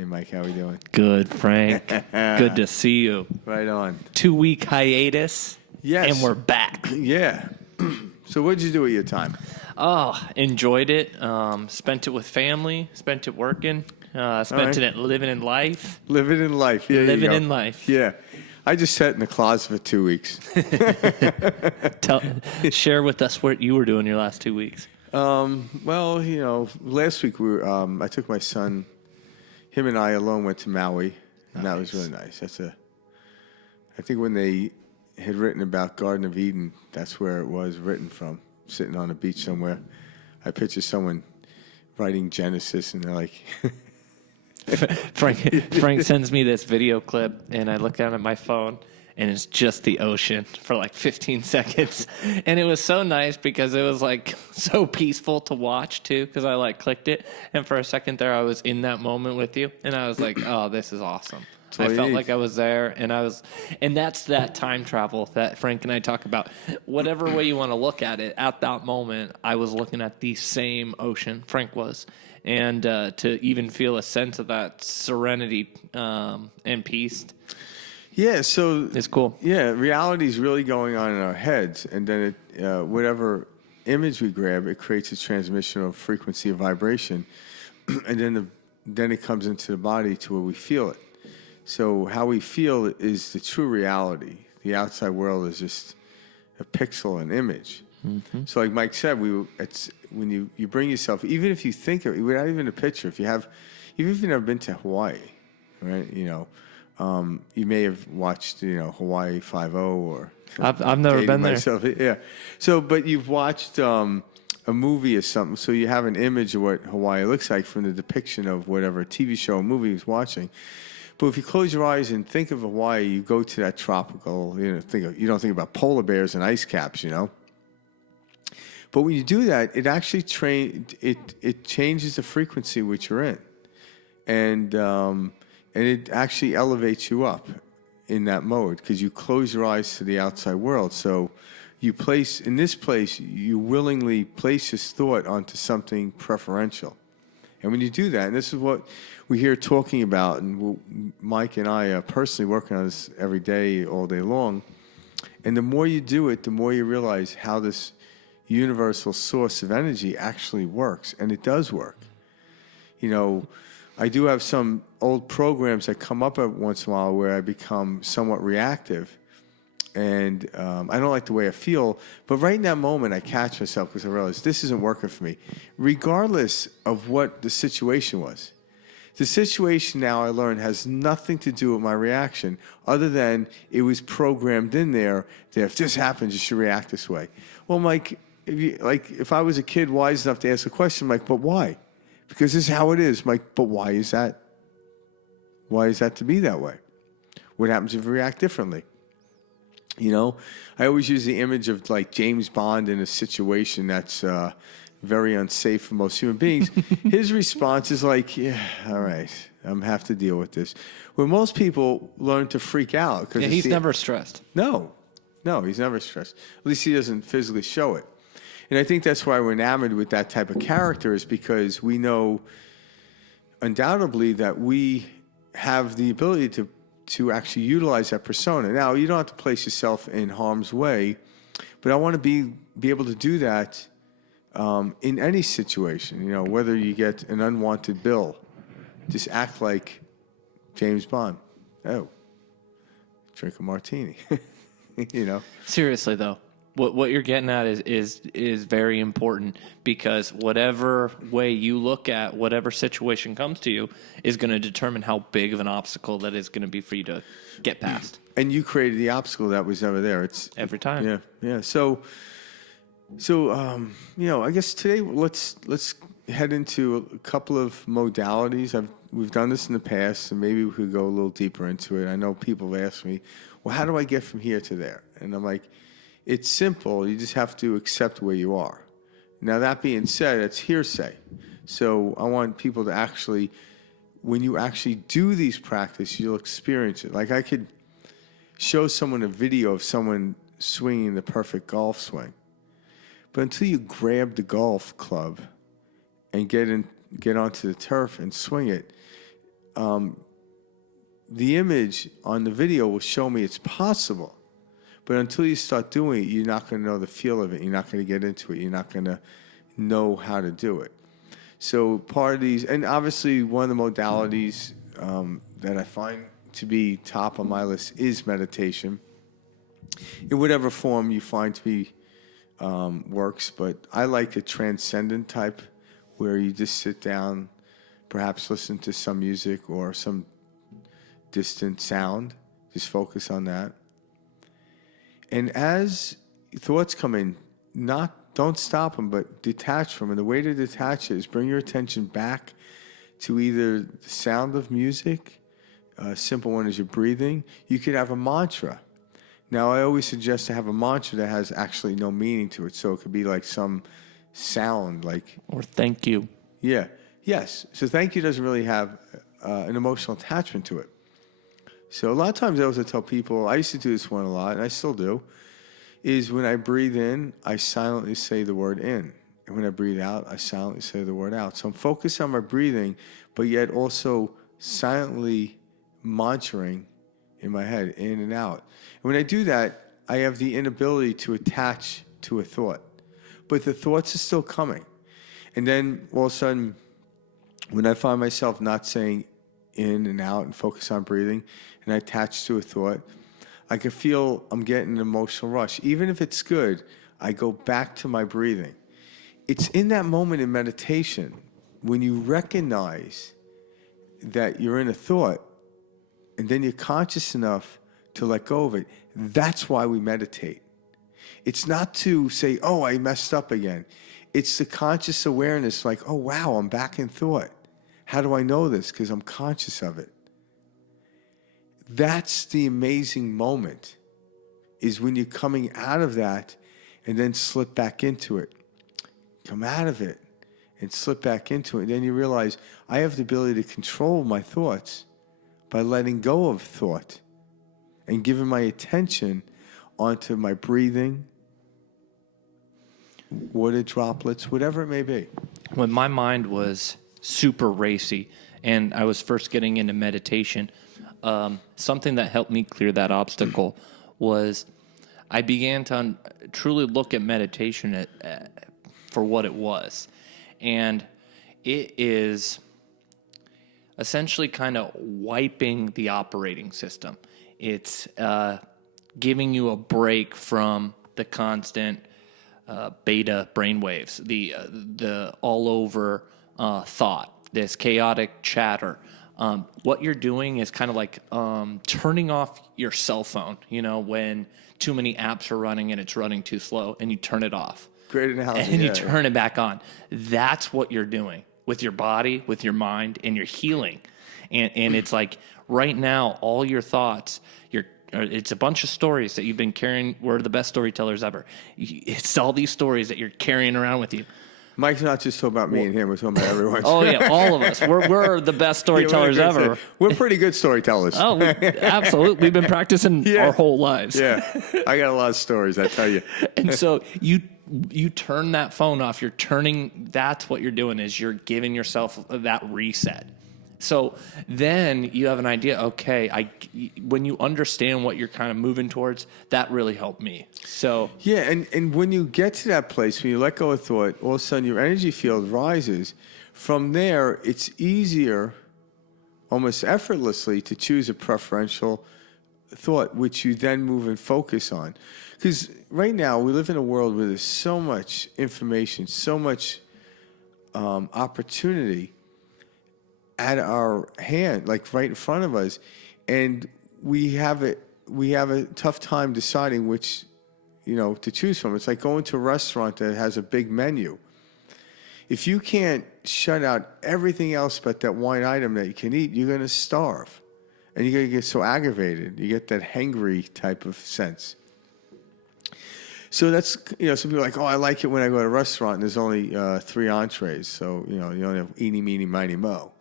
Hey, Mike, how we doing? Good, Frank. Good to see you. Right on. 2-week hiatus. Yes. And we're back. Yeah. So what did you do with your time? Oh, enjoyed it. Spent it with family. Spent it working. Spent it living in life. Living in life. Yeah, living in life. Yeah. I just sat in the closet for 2 weeks. Share with us what you were doing your last 2 weeks. Well, last week I took my son. Him and I alone went to Maui, and that was really nice. I think when they had written about Garden of Eden, that's where it was written from, sitting on a beach somewhere. I picture someone writing Genesis, and they're like... Frank sends me this video clip, and I look down at my phone, and it's just the ocean for like 15 seconds. And it was so nice because it was like so peaceful to watch too, because I like clicked it. And for a second there, I was in that moment with you. And I was like, oh, this is awesome. I felt like I was there, and that's that time travel that Frank and I talk about. Whatever way you want to look at it, at that moment, I was looking at the same ocean, Frank was. And to even feel a sense of that serenity and peace. Yeah, so it's cool. Yeah, reality is really going on in our heads, and then whatever image we grab, it creates a transmission of frequency of vibration, and then it comes into the body to where we feel it. So how we feel is the true reality. The outside world is just a pixel, an image. Mm-hmm. So like Mike said, when you bring yourself, even if you think of it, without even a picture, even if you've never been to Hawaii, right? You may have watched, Hawaii 5-0 or... I've never been there. Yeah. So, but you've watched a movie or something, so you have an image of what Hawaii looks like from the depiction of whatever TV show or movie you're watching. But if you close your eyes and think of Hawaii, you go to that tropical, you don't think about polar bears and ice caps, But when you do that, it actually it changes the frequency which you're in. And it actually elevates you up in that mode because you close your eyes to the outside world. So you willingly place this thought onto something preferential. And when you do that, and this is what we hear talking about, and Mike and I are personally working on this every day, all day long, and the more you do it, the more you realize how this universal source of energy actually works, and it does work. I do have some old programs that come up every once in a while where I become somewhat reactive, and I don't like the way I feel, but right in that moment I catch myself because I realize this isn't working for me, regardless of what the situation was. The situation now, I learned, has nothing to do with my reaction other than it was programmed in there that if this happens, you should react this way. Well, Mike, if I was a kid wise enough to ask a question, Mike, but why? Because this is how it is, Mike, but why is that? Why is that to be that way? What happens if you react differently? I always use the image of like James Bond in a situation that's very unsafe for most human beings. His response is like, yeah, all right, I'm going to have to deal with this. When most people learn to freak out. Yeah, he's never stressed. No, he's never stressed. At least he doesn't physically show it. And I think that's why we're enamored with that type of character, is because we know undoubtedly that we have the ability to actually utilize that persona. Now, you don't have to place yourself in harm's way, but I want to be able to do that in any situation. Whether you get an unwanted bill, just act like James Bond. Oh, drink a martini. Seriously, though. What you're getting at is very important, because whatever way you look at whatever situation comes to you is going to determine how big of an obstacle that is going to be for you to get past. And you created the obstacle that was never there. It's every time. Yeah. So I guess today let's head into a couple of modalities. We've done this in the past, and maybe we could go a little deeper into it. I know people have asked me, well, how do I get from here to there? And I'm like, it's simple. You just have to accept where you are. Now, that being said, it's hearsay. So I want people to actually, when you actually do these practices, you'll experience it. Like I could show someone a video of someone swinging the perfect golf swing. But until you grab the golf club and get onto the turf and swing it, the image on the video will show me it's possible. But until you start doing it, you're not going to know the feel of it. You're not going to get into it. You're not going to know how to do it. So part of these, and obviously one of the modalities that I find to be top on my list is meditation. In whatever form you find to be works, but I like a transcendent type where you just sit down, perhaps listen to some music or some distant sound, just focus on that. And as thoughts come in, don't stop them, but detach from them. And the way to detach it is bring your attention back to either the sound of music, a simple one is your breathing. You could have a mantra. Now, I always suggest to have a mantra that has actually no meaning to it. So it could be like some sound, like... Or thank you. Yeah. Yes. So thank you doesn't really have an emotional attachment to it. So a lot of times I also tell people, I used to do this one a lot, and I still do, is when I breathe in, I silently say the word in. And when I breathe out, I silently say the word out. So I'm focused on my breathing, but yet also silently mantraing in my head, in and out. And when I do that, I have the inability to attach to a thought. But the thoughts are still coming. And then all of a sudden, when I find myself not saying in and out and focus on breathing, and I attach to a thought, I can feel I'm getting an emotional rush. Even if it's good, I go back to my breathing. It's in that moment in meditation when you recognize that you're in a thought, and then you're conscious enough to let go of it. That's why we meditate. It's not to say, oh, I messed up again. It's the conscious awareness like, oh, wow, I'm back in thought. How do I know this? Because I'm conscious of it. That's the amazing moment, is when you're coming out of that and then slip back into it. Come out of it and slip back into it. And then you realize I have the ability to control my thoughts by letting go of thought and giving my attention onto my breathing, water droplets, whatever it may be. When my mind was super racy and I was first getting into meditation, something that helped me clear that obstacle was I began to truly look at meditation for what it was. And it is essentially kind of wiping the operating system. It's giving you a break from the constant beta brainwaves, the all over thought, this chaotic chatter. What you're doing is kind of like turning off your cell phone, when too many apps are running and it's running too slow, and you turn it off. Great analogy. And you turn it back on. That's what you're doing with your body, with your mind, and you're healing. And it's like right now, all your thoughts, it's a bunch of stories that you've been carrying. We're the best storytellers ever. It's all these stories that you're carrying around with you. Mike's not just talking about me and him. We're talking about everyone. Oh, yeah, all of us. We're the best storytellers ever. We're pretty good storytellers. Oh, absolutely. We've been practicing our whole lives. Yeah. I got a lot of stories, I tell you. And so you turn that phone off. That's what you're doing, is you're giving yourself that reset. So then you have an idea, okay, when you understand what you're kind of moving towards, that really helped me. So yeah, and when you get to that place, when you let go of thought, all of a sudden your energy field rises. From there, it's easier, almost effortlessly, to choose a preferential thought, which you then move and focus on. Because right now, we live in a world where there's so much information, so much opportunity at our hand, like right in front of us, and we have a tough time deciding which, to choose from. It's like going to a restaurant that has a big menu. If you can't shut out everything else but that one item that you can eat, you're going to starve, and you're going to get so aggravated. You get that hangry type of sense. So that's, some people are like, oh, I like it when I go to a restaurant and there's only 3 entrees, so you only have eeny, meeny, miny, mo.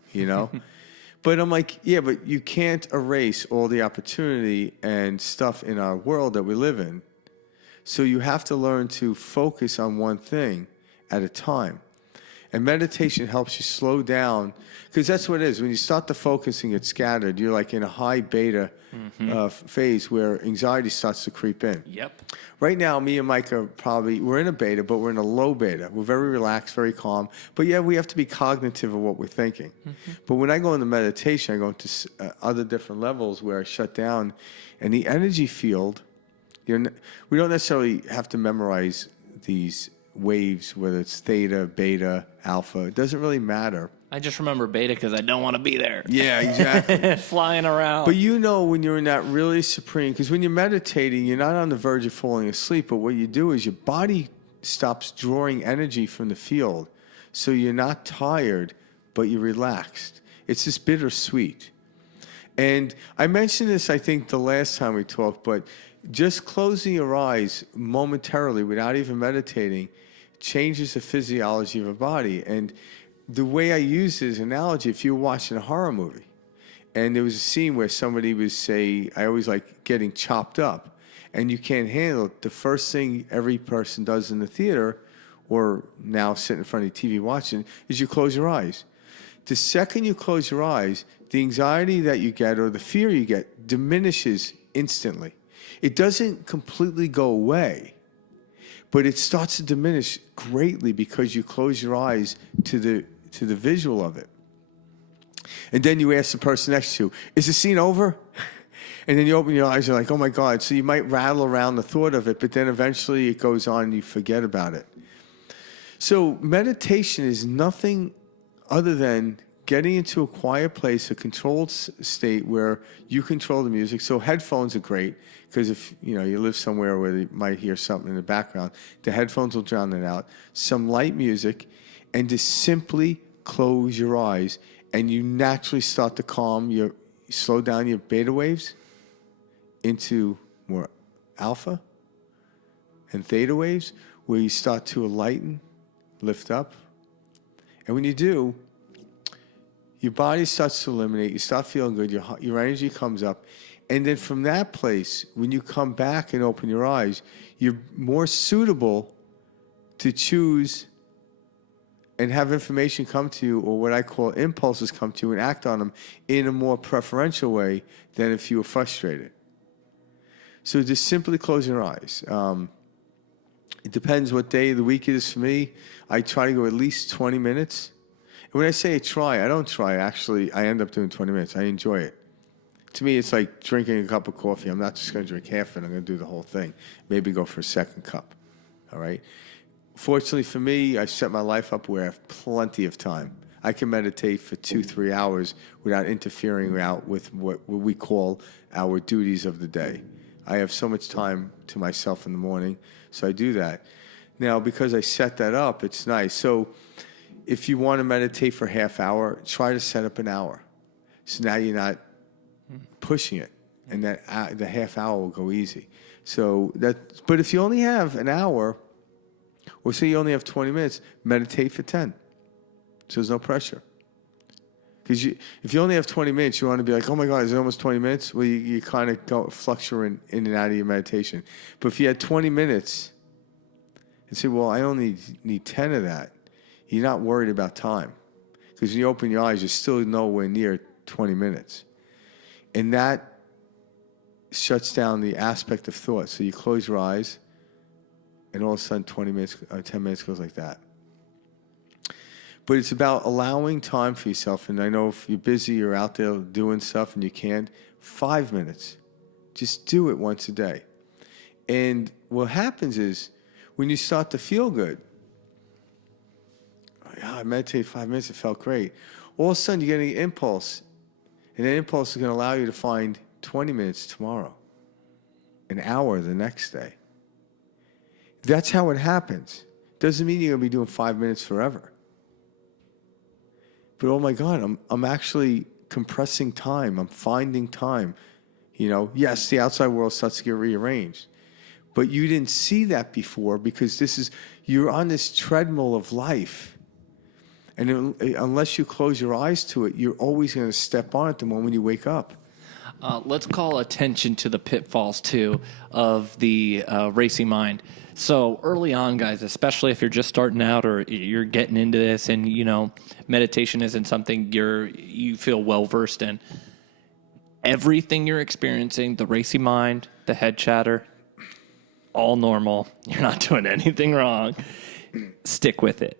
But I'm like, yeah, but you can't erase all the opportunity and stuff in our world that we live in. So you have to learn to focus on one thing at a time. And meditation helps you slow down, because that's what it is. When you start to focus and get scattered, you're like in a high beta phase where anxiety starts to creep in. Yep. Right now, me and Mike we're in a beta, but we're in a low beta. We're very relaxed, very calm. But yeah, we have to be cognitive of what we're thinking. But when I go into meditation, I go into other different levels where I shut down. And the energy field, we don't necessarily have to memorize these waves, whether it's theta, beta, alpha. It doesn't really matter. I just remember beta because I don't want to be there. Yeah, exactly. Flying around. But when you're in that really supreme, because when you're meditating, you're not on the verge of falling asleep, but what you do is your body stops drawing energy from the field. So you're not tired, but you're relaxed. It's this bittersweet. And I mentioned this, I think, the last time we talked, but just closing your eyes momentarily without even meditating changes the physiology of a body. And the way I use this analogy, if you're watching a horror movie and there was a scene where somebody was, say, I always like getting chopped up, and you can't handle it, the first thing every person does in the theater or now sitting in front of the TV watching is you close your eyes. The second you close your eyes, the anxiety that you get or the fear you get diminishes instantly. It doesn't completely go away, but it starts to diminish greatly because you close your eyes to the visual of it. And then you ask the person next to you, is the scene over? And then you open your eyes, you're like, oh my God. So you might rattle around the thought of it, but then eventually it goes on and you forget about it. So meditation is nothing other than getting into a quiet place, a controlled state where you control the music. So headphones are great, because if you live somewhere where you might hear something in the background, the headphones will drown it out. Some light music, and just simply close your eyes, and you naturally start to slow down your beta waves into more alpha and theta waves, where you start to lighten, lift up. And when you do, your body starts to eliminate, you start feeling good, your energy comes up. And then from that place, when you come back and open your eyes, you're more suitable to choose and have information come to you, or what I call impulses come to you, and act on them in a more preferential way than if you were frustrated. So just simply close your eyes. It depends what day of the week it is for me. I try to go at least 20 minutes. And when I say I don't try. Actually, I end up doing 20 minutes. I enjoy it. To me, it's like drinking a cup of coffee. I'm not just going to drink half of it. I'm going to do the whole thing. Maybe go for a second cup. All right? Fortunately for me, I set my life up where I have plenty of time. I can meditate for 2-3 hours without interfering out with what we call our duties of the day. I have so much time to myself in the morning, so I do that. Now, because I set that up, it's nice. So if you want to meditate for half hour, try to set up an hour. So now you're not pushing it, and that the half hour will go easy. But if you only have an hour, or say you only have 20 minutes, meditate for 10. So there's no pressure. Because if you only have 20 minutes, you want to be like, oh my God, is it almost 20 minutes? Well, you kind of fluctuate in and out of your meditation. But if you had 20 minutes and say, well, I only need 10 of that, you're not worried about time. Because when you open your eyes, you're still nowhere near 20 minutes. And that shuts down the aspect of thought. So you close your eyes, and all of a sudden 20 minutes, 10 minutes goes like that. But it's about allowing time for yourself. And I know if you're busy, you're out there doing stuff and you can't, 5 minutes. Just do it once a day. And what happens is when you start to feel good, I meditated 5 minutes, it felt great. All of a sudden you get an impulse. And that impulse is going to allow you to find 20 minutes tomorrow, an hour the next day. That's how it happens. Doesn't mean you're going to be doing 5 minutes forever. But oh my God, I'm actually compressing time. I'm finding time. Yes, the outside world starts to get rearranged. But you didn't see that before because you're on this treadmill of life. And unless you close your eyes to it, you're always going to step on it the moment you wake up. Let's call attention to the pitfalls too of the racy mind. So early on, guys, especially if you're just starting out or you're getting into this, and meditation isn't something you feel well versed in. Everything you're experiencing, the racy mind, the head chatter, all normal. You're not doing anything wrong. Stick with it.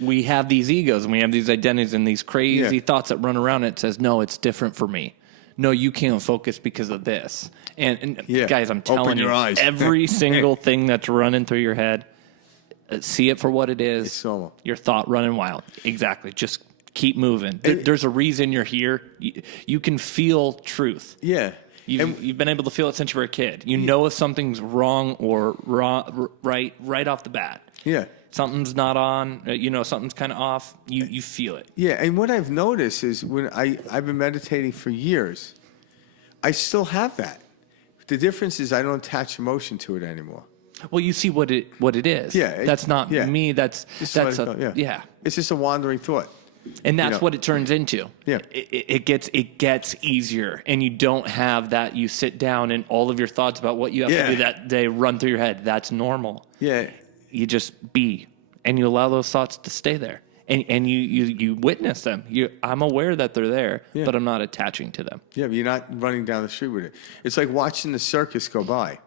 We have these egos and we have these identities and these crazy thoughts that run around. It says, no, it's different for me. No, you can't focus because of this. And guys, I'm telling you, every single thing that's running through your head, see it for what it is. It's normal. Your thought running wild. Exactly. Just keep moving. There's a reason you're here. You can feel truth. Yeah. You've been able to feel it since you were a kid. You know if something's wrong or right off the bat. Yeah. Something's not on, something's kind of off, you feel it. Yeah, and what I've noticed is when I've been meditating for years, I still have that. The difference is I don't attach emotion to it anymore. Well, you see what it is. Yeah. That's not me, that's It's just a wandering thought. And that's what it turns into. Yeah. It gets easier, and you don't have that. You sit down and all of your thoughts about what you have to do that day run through your head. That's normal. Yeah. You just be, and you allow those thoughts to stay there, and you witness them. I'm aware that they're there, but I'm not attaching to them. Yeah, but you're not running down the street with it. It's like watching the circus go by.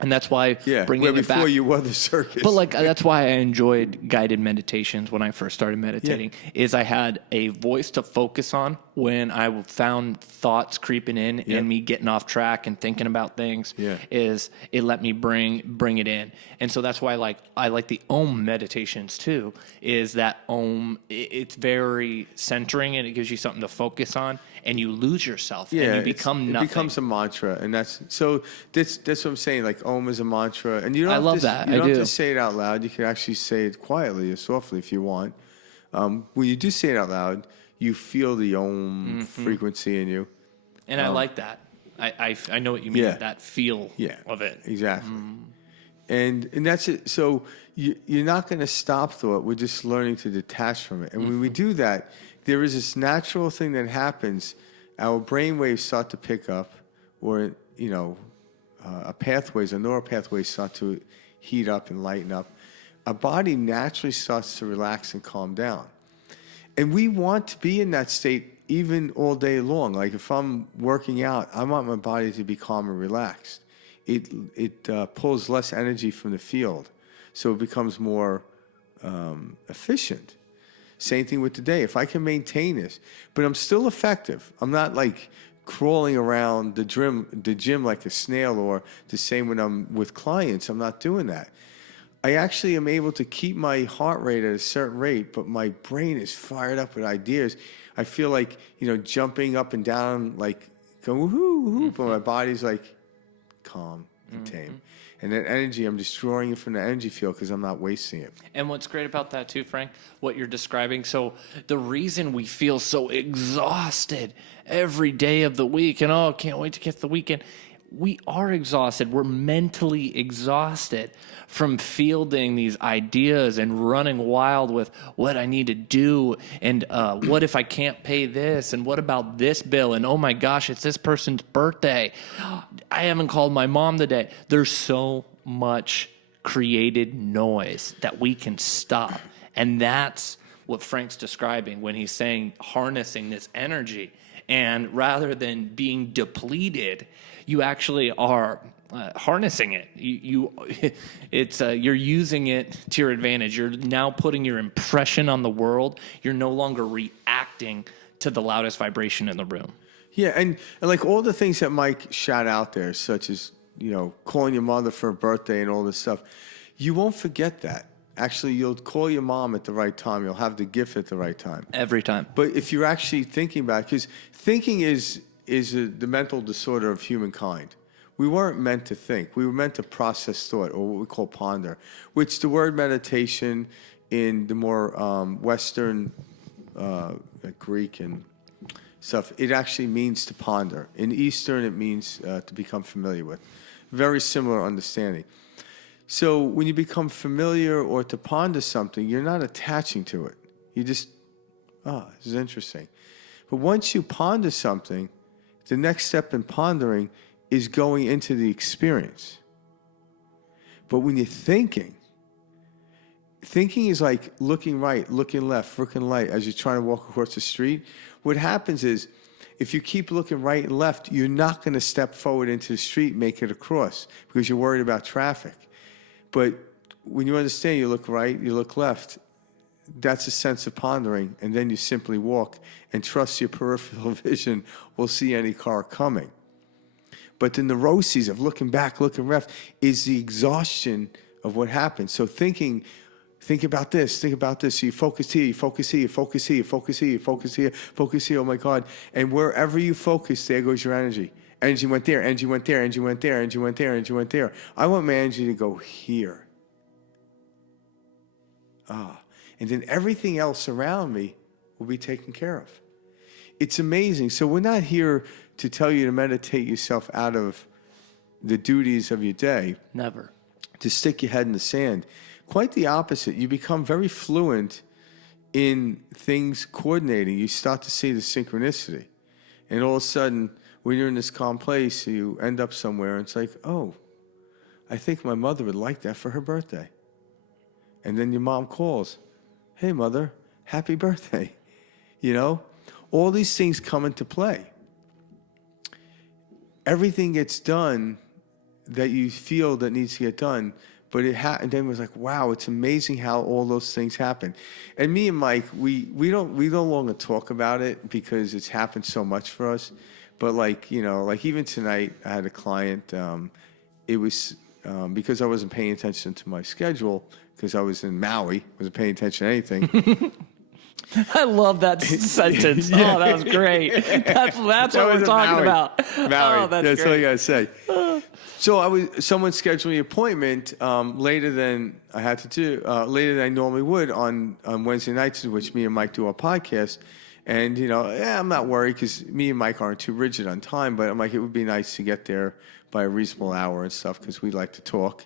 And that's why bringing it back. Before you were the circus. But that's why I enjoyed guided meditations when I first started meditating. Is I had a voice to focus on when I found thoughts creeping in and me getting off track and thinking about things. Is it let me bring it in, and so that's why I like the Om meditations too. Is that Om? It's very centering and it gives you something to focus on, and you lose yourself and you become nothing. It becomes a mantra, and that's what I'm saying. Like Om is a mantra, and you don't. You don't have to say it out loud. You can actually say it quietly or softly if you want. When you do say it out loud, you feel the Om frequency in you. And I like that. I know what you mean. That feel of it. Exactly. And that's it. So you're not going to stop thought. We're just learning to detach from it. And when we do that, there is this natural thing that happens. Our brain waves start to pick up, or our pathways, our neural pathways start to heat up and lighten up. Our body naturally starts to relax and calm down. And we want to be in that state even all day long. Like if I'm working out, I want my body to be calm and relaxed. It pulls less energy from the field, so it becomes more efficient. Same thing with the day. If I can maintain this, but I'm still effective. I'm not like crawling around the gym like a snail, or the same when I'm with clients. I'm not doing that. I actually am able to keep my heart rate at a certain rate, but my brain is fired up with ideas. I feel like, jumping up and down, like going woohoo, woohoo, but my body's like calm and tame. And that energy, I'm just drawing it from the energy field because I'm not wasting it. And what's great about that too, Frank, what you're describing, so the reason we feel so exhausted every day of the week, and can't wait to get to the weekend, we are exhausted. We're mentally exhausted from fielding these ideas and running wild with what I need to do, and what if I can't pay this, and what about this bill, and oh my gosh, it's this person's birthday. I haven't called my mom today. There's so much created noise that we can stop. And that's what Frank's describing when he's saying harnessing this energy. And rather than being depleted, you actually are harnessing it. You're using it to your advantage. You're now putting your impression on the world. You're no longer reacting to the loudest vibration in the room. Yeah, and like all the things that Mike shot out there, such as calling your mother for a birthday and all this stuff, you won't forget that. Actually, you'll call your mom at the right time. You'll have the gift at the right time. Every time. But if you're actually thinking about it, because thinking is the mental disorder of humankind. We weren't meant to think. We were meant to process thought, or what we call ponder, which the word meditation in the more Western Greek and stuff, it actually means to ponder. In Eastern, it means to become familiar with. Very similar understanding. So when you become familiar or to ponder something, you're not attaching to it. You just, this is interesting. But once you ponder something, the next step in pondering is going into the experience. But when you're thinking is like looking right, looking left, looking right as you're trying to walk across the street. What happens is, if you keep looking right and left, you're not going to step forward into the street, make it across, because you're worried about traffic. But when you understand, you look right, you look left, that's a sense of pondering, and then you simply walk and trust your peripheral vision will see any car coming. But the neuroses of looking back, looking left, is the exhaustion of what happens. So think about this, think about this. So you focus here, you focus here, you focus here, you focus here, you focus here, focus here, oh my God. And wherever you focus, there goes your energy. Energy went there, energy went there, energy went there, energy went there, energy went there. I want my energy to go here. And then everything else around me will be taken care of. It's amazing. So we're not here to tell you to meditate yourself out of the duties of your day. Never. To stick your head in the sand. Quite the opposite. You become very fluent in things coordinating. You start to see the synchronicity. And all of a sudden, when you're in this calm place, you end up somewhere, and it's like, oh, I think my mother would like that for her birthday. And then your mom calls, hey, mother, happy birthday. You know, all these things come into play. Everything gets done that you feel that needs to get done, but and then it was like, wow, it's amazing how all those things happen. And me and Mike, we no longer talk about it because it's happened so much for us. But like, you know, like even tonight, I had a client. It was because I wasn't paying attention to my schedule because I was in Maui, wasn't paying attention to anything. I love that sentence. Yeah. Oh, that was great. That's what we're talking about. Maui. Oh, that's all great. you gotta say. So someone scheduled an appointment later than I had to do, later than I normally would on Wednesday nights, in which me and Mike do our podcast. And, you know, I'm not worried because me and Mike aren't too rigid on time, but I'm like, it would be nice to get there by a reasonable hour and stuff because we like to talk.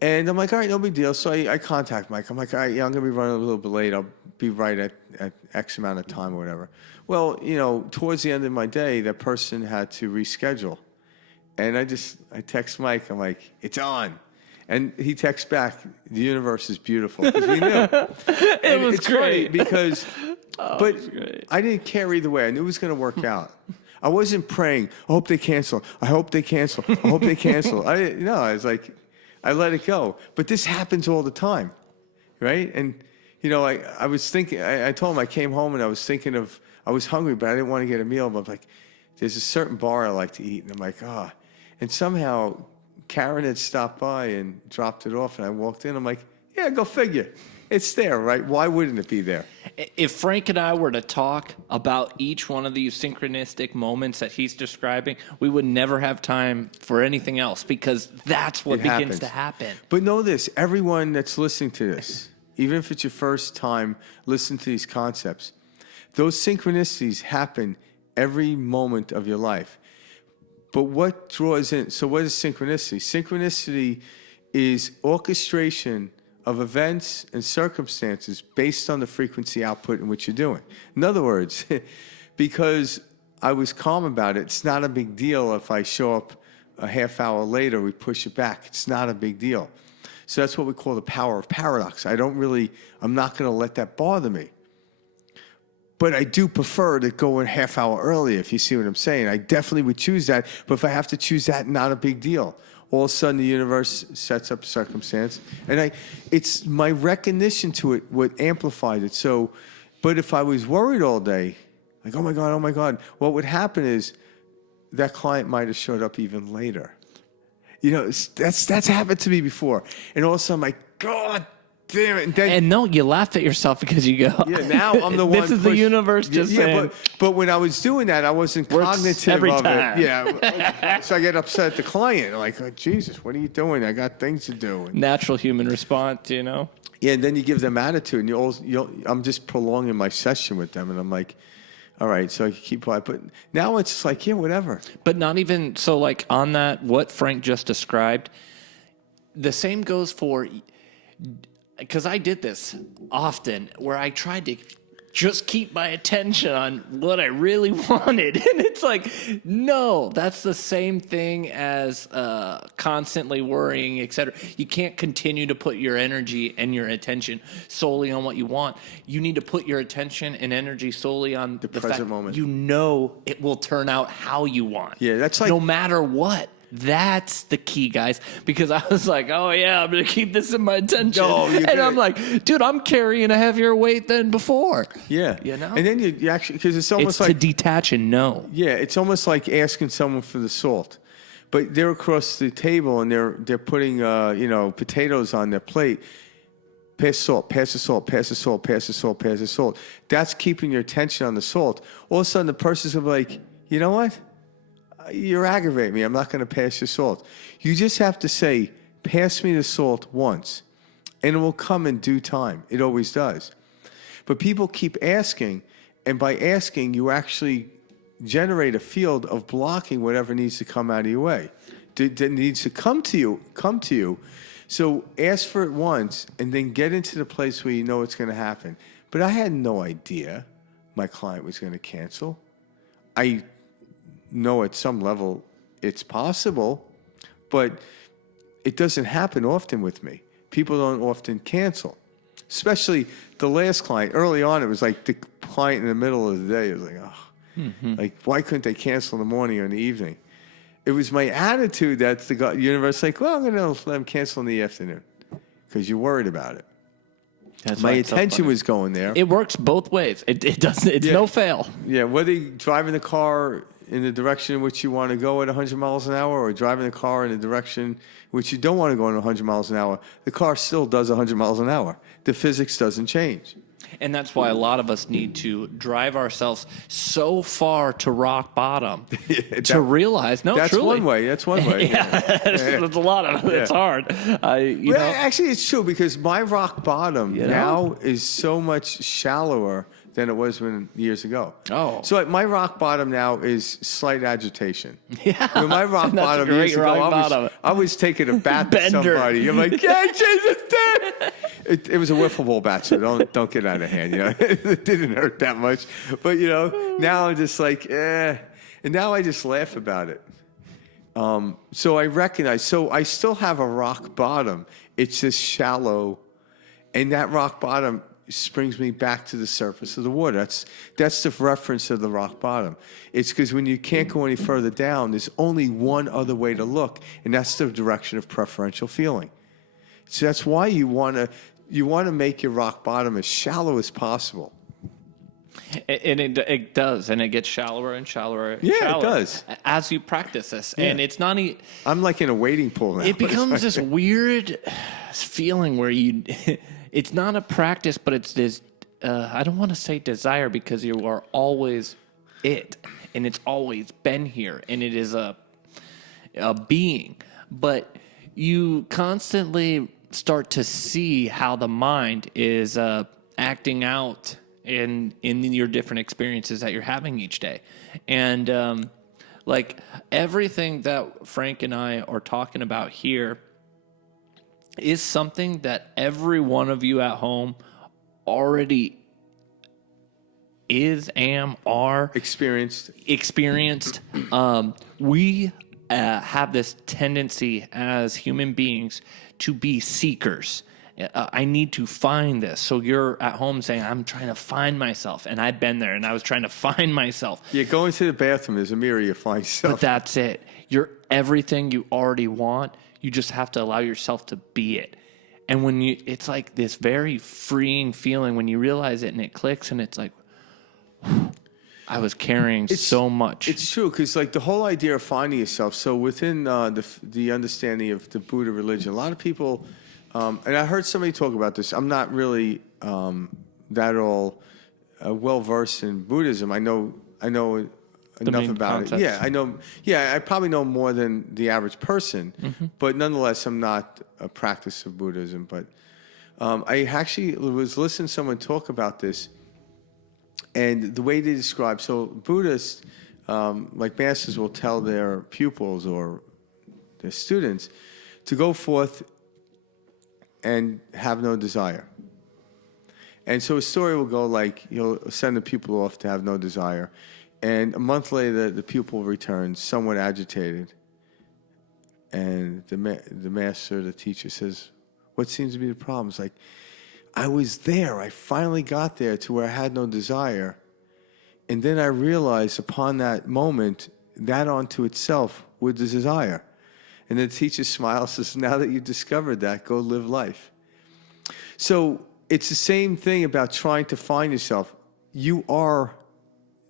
And I'm like, all right, no big deal. So I contact Mike. I'm like, all right, yeah, I'm going to be running a little bit late. I'll be right at X amount of time or whatever. Well, you know, towards the end of my day, that person had to reschedule. And I text Mike. I'm like, it's on. And he texts back, the universe is beautiful. Because we knew. It's great. Funny because, but great. I didn't care either way. I knew it was going to work out. I wasn't praying, I hope they cancel. I hope they cancel. I hope they cancel. I was like, I let it go. But this happens all the time, right? And, you know, I was thinking, I told him I came home and I was thinking of, I was hungry, but I didn't want to get a meal. But I'm like, there's a certain bar I like to eat. And I'm like, And somehow Karen had stopped by and dropped it off. And I walked in. I'm like, yeah, go figure. It's there, right? Why wouldn't it be there? If Frank and I were to talk about each one of these synchronistic moments that he's describing, we would never have time for anything else because that's what begins to happen. But know this, everyone that's listening to this, even if it's your first time listening to these concepts, those synchronicities happen every moment of your life. But what draws in, so what is synchronicity? Synchronicity is orchestration of events and circumstances based on the frequency output in which you're doing. In other words, because I was calm about it, it's not a big deal if I show up a half hour later, we push it back. It's not a big deal. So that's what we call the power of paradox. I'm not going to let that bother me. But I do prefer to go a half hour earlier, if you see what I'm saying. I definitely would choose that, but if I have to choose that, not a big deal. All of a sudden, the universe sets up circumstance. And it's my recognition to it what amplified it. So, but if I was worried all day, like, oh my God, what would happen is that client might have showed up even later. You know, that's happened to me before. And all of a sudden, I'm like, God damn it. And no, you laugh at yourself because you go, yeah, now I'm the one. This is the universe just saying. But when I was doing that, I wasn't cognitive every of time. it. Yeah. So I get upset at the client. I'm like, oh, Jesus, what are you doing? I got things to do. Natural human response, you know? Yeah, and then you give them attitude. And I'm just prolonging my session with them. And I'm like, all right, so I can keep quiet. But now it's like, yeah, whatever. But not even, so like on that, what Frank just described, the same goes for, because I did this often, where I tried to just keep my attention on what I really wanted. And it's like, no, that's the same thing as constantly worrying, etc. You can't continue to put your energy and your attention solely on what you want. You need to put your attention and energy solely on the present fact moment. You know it will turn out how you want. Yeah, that's like no matter what. That's the key, guys, because I was like, oh, yeah, I'm going to keep this in my attention. No, and I'm like, dude, I'm carrying a heavier weight than before. Yeah. You know? And then you actually, because it's almost It's like, to detach and know. yeah, it's almost like asking someone for the salt. But they're across the table and they're putting, potatoes on their plate. Pass salt, pass the salt, pass the salt, pass the salt, pass the salt. That's keeping your attention on the salt. All of a sudden, the person's gonna be like, you know what? You're aggravating me. I'm not going to pass you salt. You just have to say, pass me the salt once, and it will come in due time. It always does. But people keep asking, and by asking, you actually generate a field of blocking whatever needs to come out of your way. That needs to come to you. So ask for it once, and then get into the place where you know it's going to happen. But I had no idea my client was going to cancel. I know at some level it's possible, but it doesn't happen often with me. People don't often cancel, especially the last client. Early on, it was like the client in the middle of the day. It was like, like, why couldn't they cancel in the morning or in the evening? It was my attitude that the universe like, well, I'm going to let them cancel in the afternoon because you're worried about it. That's My why it's so attention funny. was going there. It works both ways. It doesn't. It's no fail. Yeah, whether you're driving the car in the direction in which you want to go at 100 miles an hour or driving the car in the direction which you don't want to go at 100 miles an hour, the car still does 100 miles an hour. The physics doesn't change. And that's why a lot of us need to drive ourselves so far to rock bottom to realize, no, That's truly. one way. That's one way. That's a lot of it. It's hard. Actually, it's true because my rock bottom now is so much shallower than it was years ago. Oh. So my rock bottom now is slight agitation. Yeah. When my rock That's bottom a great years ago, rock bottom. I was taking a bat to Bender. somebody. I'm like, yeah, Jesus, dead. It was a wiffle ball bat, so don't get out of hand. It didn't hurt that much, but now I'm just like, and now I just laugh about it. So I recognize. So I still have a rock bottom. It's just shallow, and that rock bottom brings me back to the surface of the water. That's the reference of the rock bottom. It's because when you can't go any further down, there's only one other way to look, and that's the direction of preferential feeling. So that's why you want to make your rock bottom as shallow as possible. And it does, and it gets shallower and shallower. And Yeah, it shallower does. as you practice this. And it's not. I'm like in a wading pool now. It becomes this weird feeling where it's not a practice, but it's this. I don't want to say desire because you are always it, and it's always been here, and it is a being. But you constantly start to see how the mind is acting out in your different experiences that you're having each day. And like everything that Frank and I are talking about here is something that every one of you at home already are experienced. We have this tendency as human beings to be seekers. I need to find this. So you're at home saying, I'm trying to find myself. And I've been there, and I was trying to find myself. Yeah, go into the bathroom. There's a mirror. You find yourself. But that's it. You're everything you already want. You just have to allow yourself to be it. And when it's like this very freeing feeling when you realize it and it clicks, and it's like, I was carrying so much. It's true, because like the whole idea of finding yourself. So within the understanding of the Buddha religion, a lot of people, and I heard somebody talk about this. I'm not really that all well versed in Buddhism. I know enough about concepts. it. Yeah, I know. Yeah, I probably know more than the average person, but nonetheless, I'm not a practice of Buddhism. But I actually was listening to someone talk about this. And the way they describe, so Buddhists, like masters, will tell their pupils or their students to go forth and have no desire. And so a story will go like, you'll send the pupil off to have no desire. And a month later, the pupil returns, somewhat agitated. And the master, the teacher says, what seems to be the problem? It's like, I was there. I finally got there to where I had no desire. And then I realized upon that moment, that unto itself was the desire. And the teacher smiles, says, now that you discovered that, go live life. So it's the same thing about trying to find yourself. You are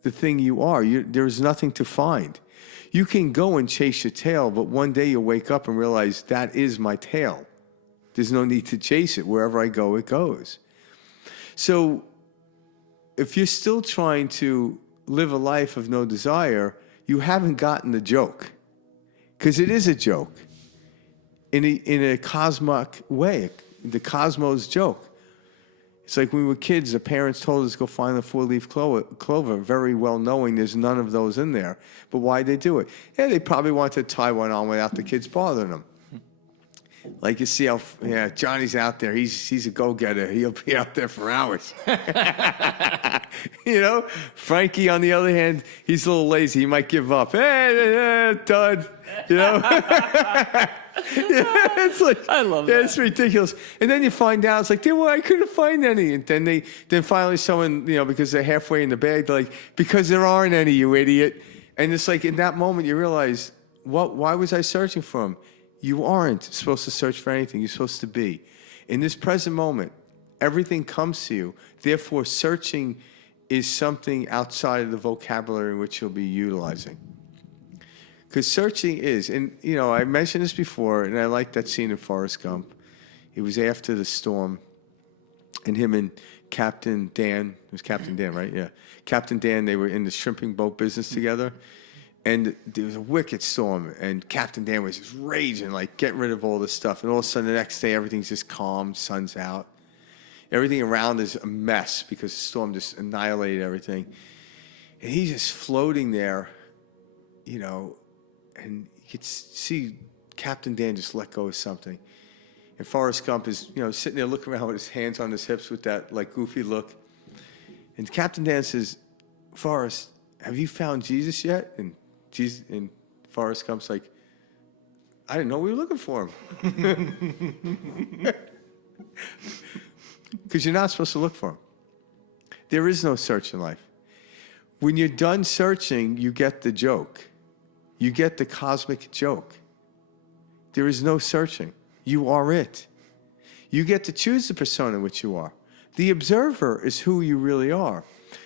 the thing you are. There's nothing to find. You can go and chase your tail, but one day you'll wake up and realize that is my tail. There's no need to chase it. Wherever I go, it goes. So if you're still trying to live a life of no desire, you haven't gotten the joke. Because it is a joke in a cosmic way, the cosmos joke. It's like when we were kids, the parents told us to go find the four-leaf clover, very well knowing there's none of those in there. But why'd they do it? Yeah, they probably wanted to tie one on without the kids bothering them. Like you see how, Johnny's out there. He's a go-getter. He'll be out there for hours. Frankie, on the other hand, he's a little lazy. He might give up. Hey, dud. It's like, I love that. It's ridiculous. And then you find out, it's like, well, I couldn't find any. And then finally someone, because they're halfway in the bag, they're like, because there aren't any, you idiot. And it's like, in that moment, you realize, why was I searching for them? You aren't supposed to search for anything. You're supposed to be. In this present moment, everything comes to you. Therefore, searching is something outside of the vocabulary in which you'll be utilizing. Because searching is, and I mentioned this before, and I like that scene in Forrest Gump. It was after the storm, and him and Captain Dan, it was Captain Dan, right? Yeah. Captain Dan, they were in the shrimping boat business together. And there was a wicked storm, and Captain Dan was just raging, like, get rid of all this stuff. And all of a sudden, the next day, everything's just calm, sun's out. Everything around is a mess because the storm just annihilated everything. And he's just floating there, and you could see Captain Dan just let go of something. And Forrest Gump is, sitting there looking around with his hands on his hips with that, like, goofy look. And Captain Dan says, Forrest, have you found Jesus yet? And Forrest Gump's like, I didn't know we were looking for him. Because you're not supposed to look for him. There is no search in life. When you're done searching, you get the joke. You get the cosmic joke. There is no searching. You are it. You get to choose the persona in which you are. The observer is who you really are.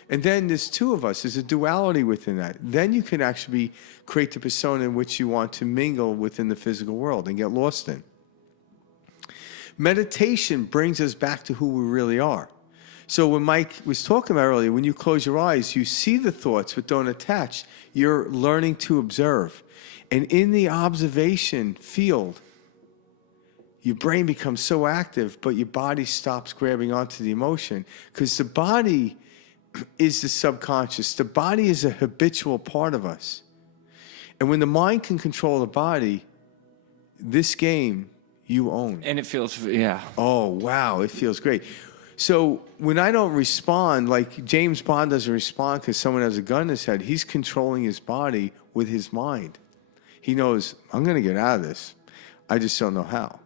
And then there's two of us. There's a duality within that. Then you can actually create the persona in which you want to mingle within the physical world and get lost in. Meditation brings us back to who we really are. So when Mike was talking about earlier, when you close your eyes, you see the thoughts but don't attach. You're learning to observe. And in the observation field, your brain becomes so active, but your body stops grabbing onto the emotion. Because the body is the subconscious. The body is a habitual part of us. And when the mind can control the body, this game you own. And it feels, yeah. Oh, wow, it feels great. So when I don't respond, like James Bond doesn't respond because someone has a gun in his head, he's controlling his body with his mind. He knows, I'm going to get out of this. I just don't know how.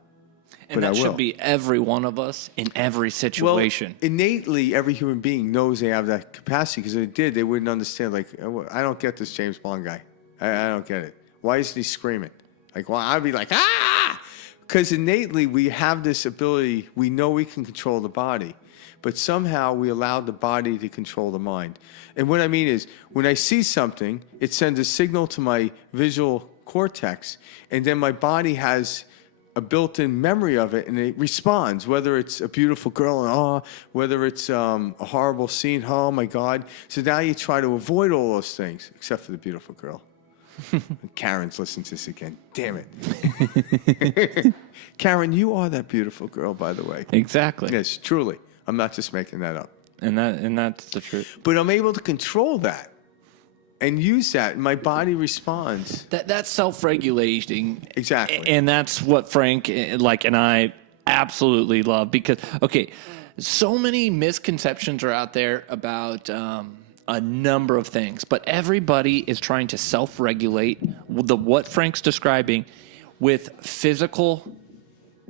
And that should be every one of us in every situation. Well, innately, every human being knows they have that capacity because if they did, they wouldn't understand. Like, I don't get this James Bond guy. I don't get it. Why isn't he screaming? Like, well, I'd be like, ah! Because innately, we have this ability. We know we can control the body. But somehow we allow the body to control the mind. And what I mean is, when I see something, it sends a signal to my visual cortex, and then my body has a built-in memory of it, and it responds, whether it's a beautiful girl and awe, whether it's a horrible scene, oh my God. So now you try to avoid all those things, except for the beautiful girl. Karen's listening to this again. Damn it. Karen, you are that beautiful girl, by the way. Exactly. Yes, truly. I'm not just making that up. And that's the truth. But I'm able to control that and use that, and my body responds. That's self-regulating. Exactly. And that's what Frank and I absolutely love. Because, okay, So many misconceptions are out there about a number of things, but everybody is trying to self-regulate what Frank's describing with physical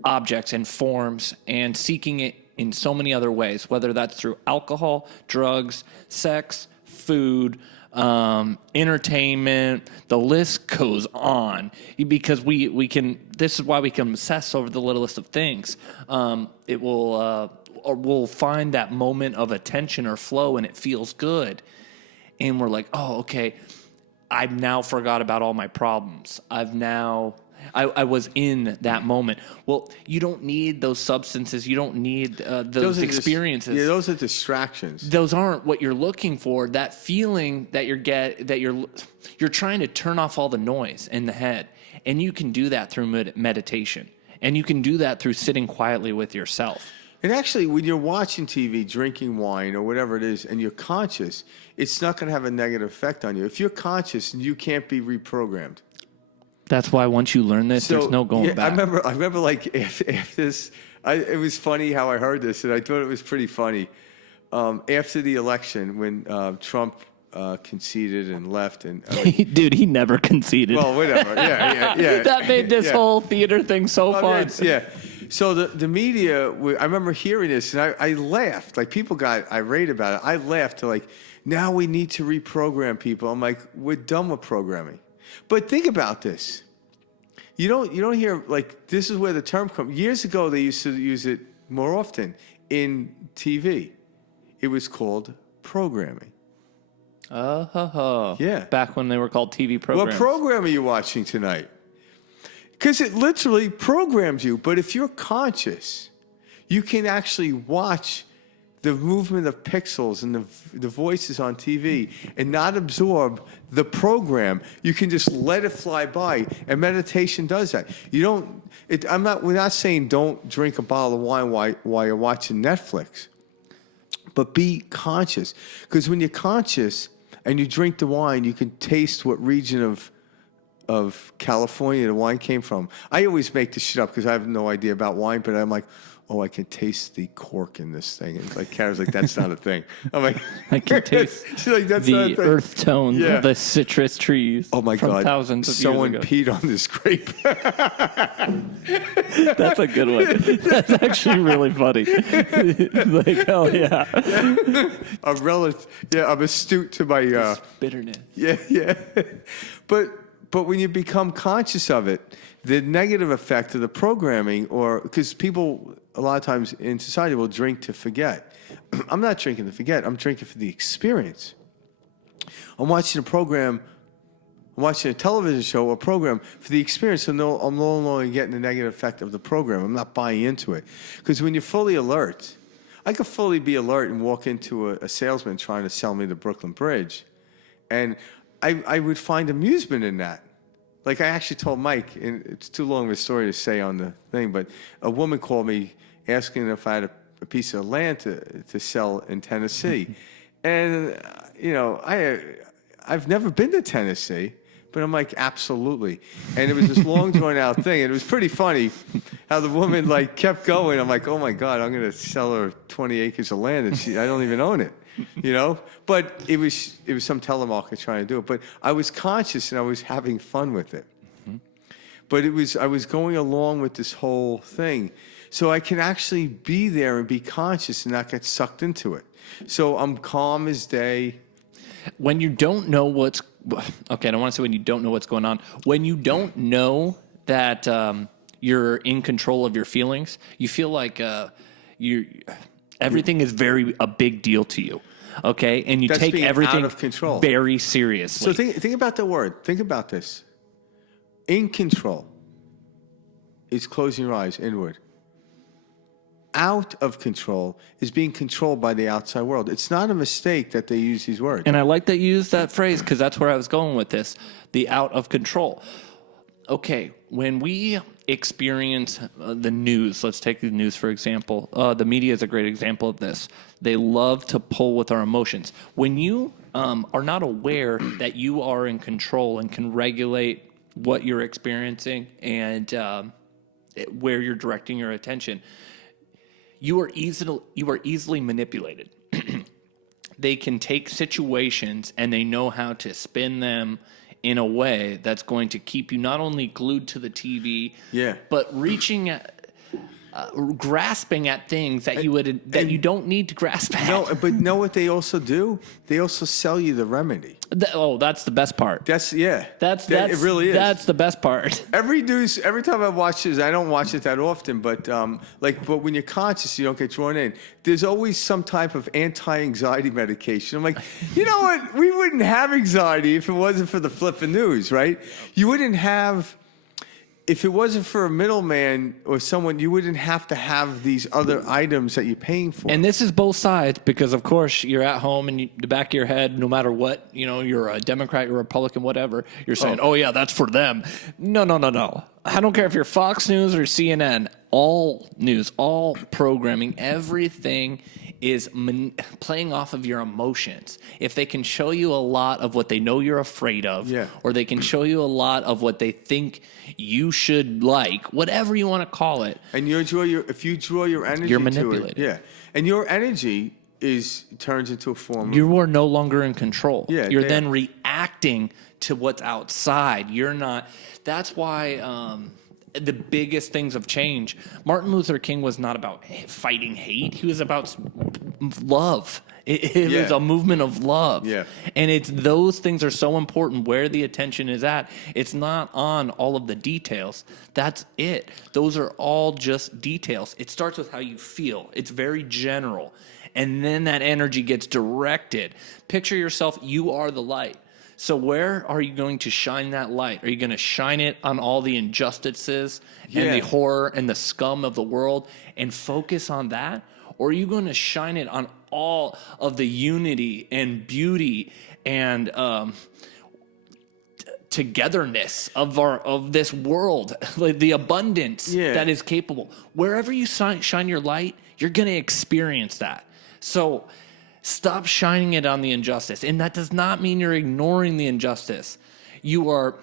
objects and forms and seeking it in so many other ways, whether that's through alcohol, drugs, sex, food, entertainment. The list goes on because we can. This is why we can obsess over the littlest of things. It will. Or we'll find that moment of attention or flow and it feels good. And we're like, oh, okay, I've now forgot about all my problems. I was in that moment. Well, you don't need those substances. You don't need those experiences. Those are distractions. Those aren't what you're looking for. That feeling that you're trying to turn off all the noise in the head. And you can do that through meditation. And you can do that through sitting quietly with yourself. And actually, when you're watching TV, drinking wine, or whatever it is, and you're conscious, it's not going to have a negative effect on you. If you're conscious, you can't be reprogrammed. That's why once you learn this, there's no going back. I remember like after this, it was funny how I heard this, and I thought it was pretty funny. After the election, when Trump conceded and left, and dude, he never conceded. Well, whatever. Yeah. That made this whole theater thing so fun. Yeah. So the media, I remember hearing this, and I laughed. Like, people got irate about it. I laughed to like, now we need to reprogram people. I'm like, we're done with programming. But think about this. You don't hear, like, this is where the term comes. Years ago, they used to use it more often in TV. It was called programming. Yeah. Back when they were called TV programs. What program are you watching tonight? Because it literally programs you. But if you're conscious, you can actually watch the movement of pixels and the voices on TV and not absorb the program. You can just let it fly by. And meditation does that. We're not saying don't drink a bottle of wine while you're watching Netflix. But be conscious. Because when you're conscious and you drink the wine, you can taste what region of California the wine came from. I always make this shit up because I have no idea about wine, but I'm like, oh, I can taste the cork in this thing. And like, Kara's like, that's not a thing. I'm like, I can taste she's like, that's the not a thing. earth tones of the citrus trees. Oh my from God. Thousands of Someone years ago. peed on this grape. That's a good one. That's actually really funny. Like, hell yeah. I'm astute to my bitterness. Yeah. But when you become conscious of it, the negative effect of the programming, or because people a lot of times in society will drink to forget. I'm not drinking to forget. I'm drinking for the experience. I'm watching a program. I'm watching a television show or program for the experience. So I'm no longer getting the negative effect of the program. I'm not buying into it. Because when you're fully alert, I could fully be alert and walk into a salesman trying to sell me the Brooklyn Bridge. And I would find amusement in that. Like, I actually told Mike, and it's too long of a story to say on the thing, but a woman called me asking if I had a piece of land to sell in Tennessee. And, I've never been to Tennessee, but I'm like, absolutely. And it was this long drawn out thing. And it was pretty funny how the woman like kept going. I'm like, oh my God, I'm going to sell her 20 acres of land and I don't even own it. But it was some telemarketer trying to do it. But I was conscious and I was having fun with it. Mm-hmm. But I was going along with this whole thing. So I can actually be there and be conscious and not get sucked into it. So I'm calm as day. When you don't know I don't want to say when you don't know what's going on. When you don't know that you're in control of your feelings, you feel like everything is a big deal to you, okay? And you take everything out of control very seriously. So think about the word. Think about this. In control is closing your eyes inward. Out of control is being controlled by the outside world. It's not a mistake that they use these words. And I like that you used that phrase because that's where I was going with this, the out of control. Okay, when we experience the news, let's take the news for example. The media is a great example of this. They love to pull with our emotions. When you are not aware that you are in control and can regulate what you're experiencing and where you're directing your attention, you are easily manipulated. They can take situations and they know how to spin them in a way that's going to keep you not only glued to the TV, but grasping at things that you don't need to grasp at. No, but know what they also do? They also sell you the remedy. That's the best part. That's it really is. That's the best part. Every time I watch this, I don't watch it that often, but but when you're conscious, you don't get drawn in. There's always some type of anti-anxiety medication. I'm like, you know what? We wouldn't have anxiety if it wasn't for the flipping news, right? You wouldn't have. If it wasn't for a middleman or someone, you wouldn't have to have these other items that you're paying for. And this is both sides because, of course, you're at home and the back of your head, no matter what, you're a Democrat, you're a Republican, whatever, you're saying, oh yeah, that's for them. No. I don't care if you're Fox News or CNN. All news, all programming, everything is playing off of your emotions. If they can show you a lot of what they know you're afraid of, or they can show you a lot of what they think you should like, whatever you want to call it. And if you draw your energy you're manipulated. To it, and your energy turns into a form of... You are no longer in control. You're then reacting to what's outside. You're not... That's why... the biggest things of change. Martin Luther King was not about fighting hate. He was about love. It was a movement of love. And it's those things are so important where the attention is at. It's not on all of the details. That's it. Those are all just details. It starts with how you feel. It's very general. And then that energy gets directed. Picture yourself, you are the light. So where are you going to shine that light? Are you going to shine it on all the injustices and the horror and the scum of the world and focus on that? Or are you going to shine it on all of the unity and beauty and togetherness of this world, like the abundance that is capable? Wherever you shine your light, you're going to experience that. So stop shining it on the injustice. And that does not mean you're ignoring the injustice. You are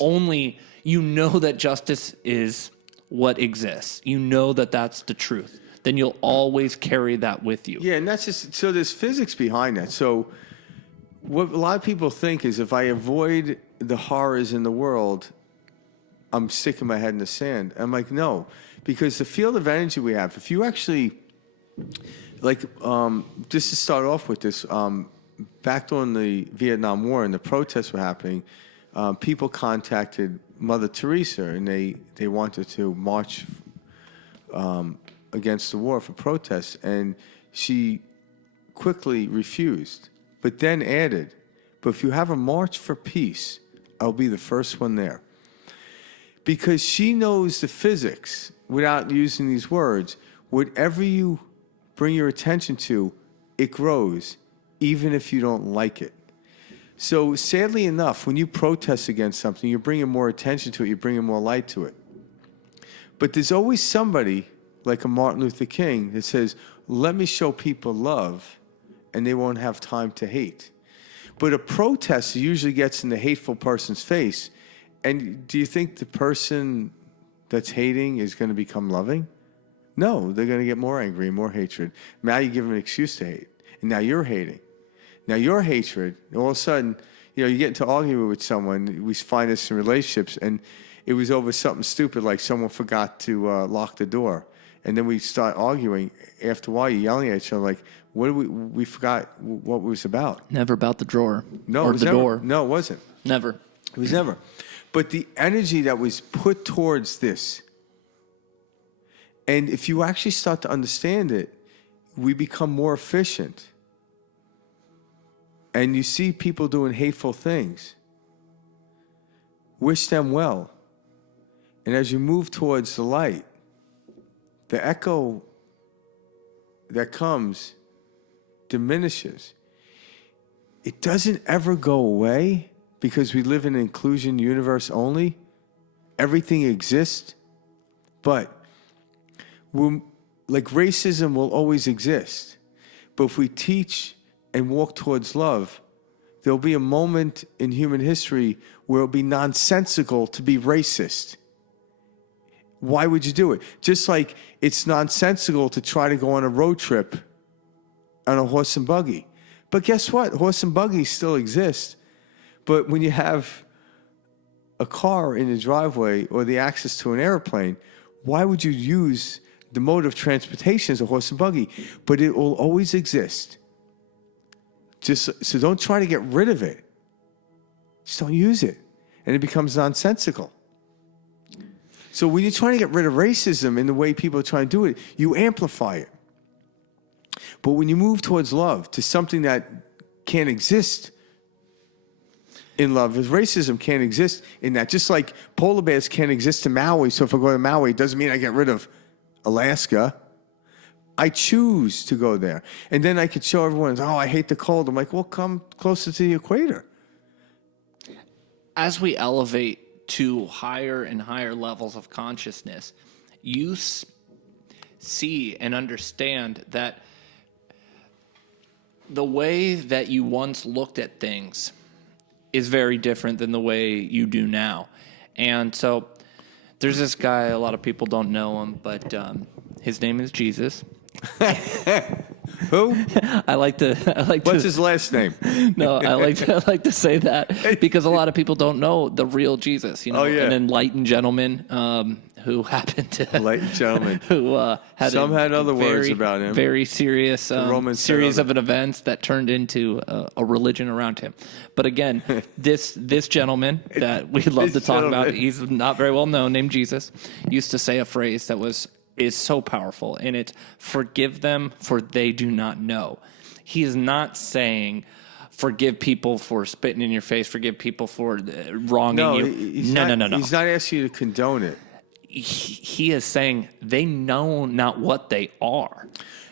only, that justice is what exists. You know that that's the truth. Then you'll always carry that with you. Yeah, and that's just, so there's physics behind that. So what a lot of people think is if I avoid the horrors in the world, I'm sticking my head in the sand. I'm like, no, because the field of energy we have, if you actually... just to start off with this, back during the Vietnam War and the protests were happening, people contacted Mother Teresa and they wanted to march against the war for protests, and she quickly refused, but then added, but if you have a march for peace, I'll be the first one there. Because she knows the physics, without using these words, whatever you bring your attention to, it grows, even if you don't like it. So sadly enough, when you protest against something, you're bringing more attention to it, you're bringing more light to it. But there's always somebody, like a Martin Luther King, that says, let me show people love, and they won't have time to hate. But a protester usually gets in the hateful person's face, and do you think the person that's hating is going to become loving? No, they're going to get more angry and more hatred. Now you give them an excuse to hate. And now you're hating. Now your hatred, all of a sudden, you get into argument with someone. We find this in relationships, and it was over something stupid, like someone forgot to lock the door. And then we start arguing. After a while, you're yelling at each other, like, what did we forgot what it was about. Never about the drawer. No, or it was the never, door. No, it wasn't. Never. It was never. But the energy that was put towards this, and if you actually start to understand it, we become more efficient. And you see people doing hateful things. Wish them well. And as you move towards the light, the echo that comes diminishes. It doesn't ever go away because we live in an inclusion universe only. Everything exists, but racism will always exist. But if we teach and walk towards love, there'll be a moment in human history where it'll be nonsensical to be racist. Why would you do it? Just like it's nonsensical to try to go on a road trip on a horse and buggy. But guess what? Horse and buggies still exist. But when you have a car in the driveway or the access to an airplane, why would you use the mode of transportation as a horse and buggy? But it will always exist. So don't try to get rid of it. Just don't use it. And it becomes nonsensical. So when you're trying to get rid of racism in the way people are trying to do it, you amplify it. But when you move towards love, to something that can't exist in love, because racism can't exist in that. Just like polar bears can't exist in Maui, so if I go to Maui, it doesn't mean I get rid of Alaska. I choose to go there. And then I could show everyone, oh, I hate the cold. I'm like, well, come closer to the equator. As we elevate to higher and higher levels of consciousness, you see and understand that the way that you once looked at things is very different than the way you do now. And so there's this guy, a lot of people don't know him, but his name is Jesus. Who? I like to. What's his last name? No, I like to say that because a lot of people don't know the real Jesus. You know, an enlightened gentleman who happened to enlightened gentleman who had some had other words about him. Very serious series of events that turned into a religion around him. But again, this gentleman that we love to talk about, he's not very well known, named Jesus, used to say a phrase that is so powerful, and it's forgive them for they do not know. He is not saying forgive people for spitting in your face, forgive people for wronging you. No. He's not asking you to condone it. He is saying they know not what they are.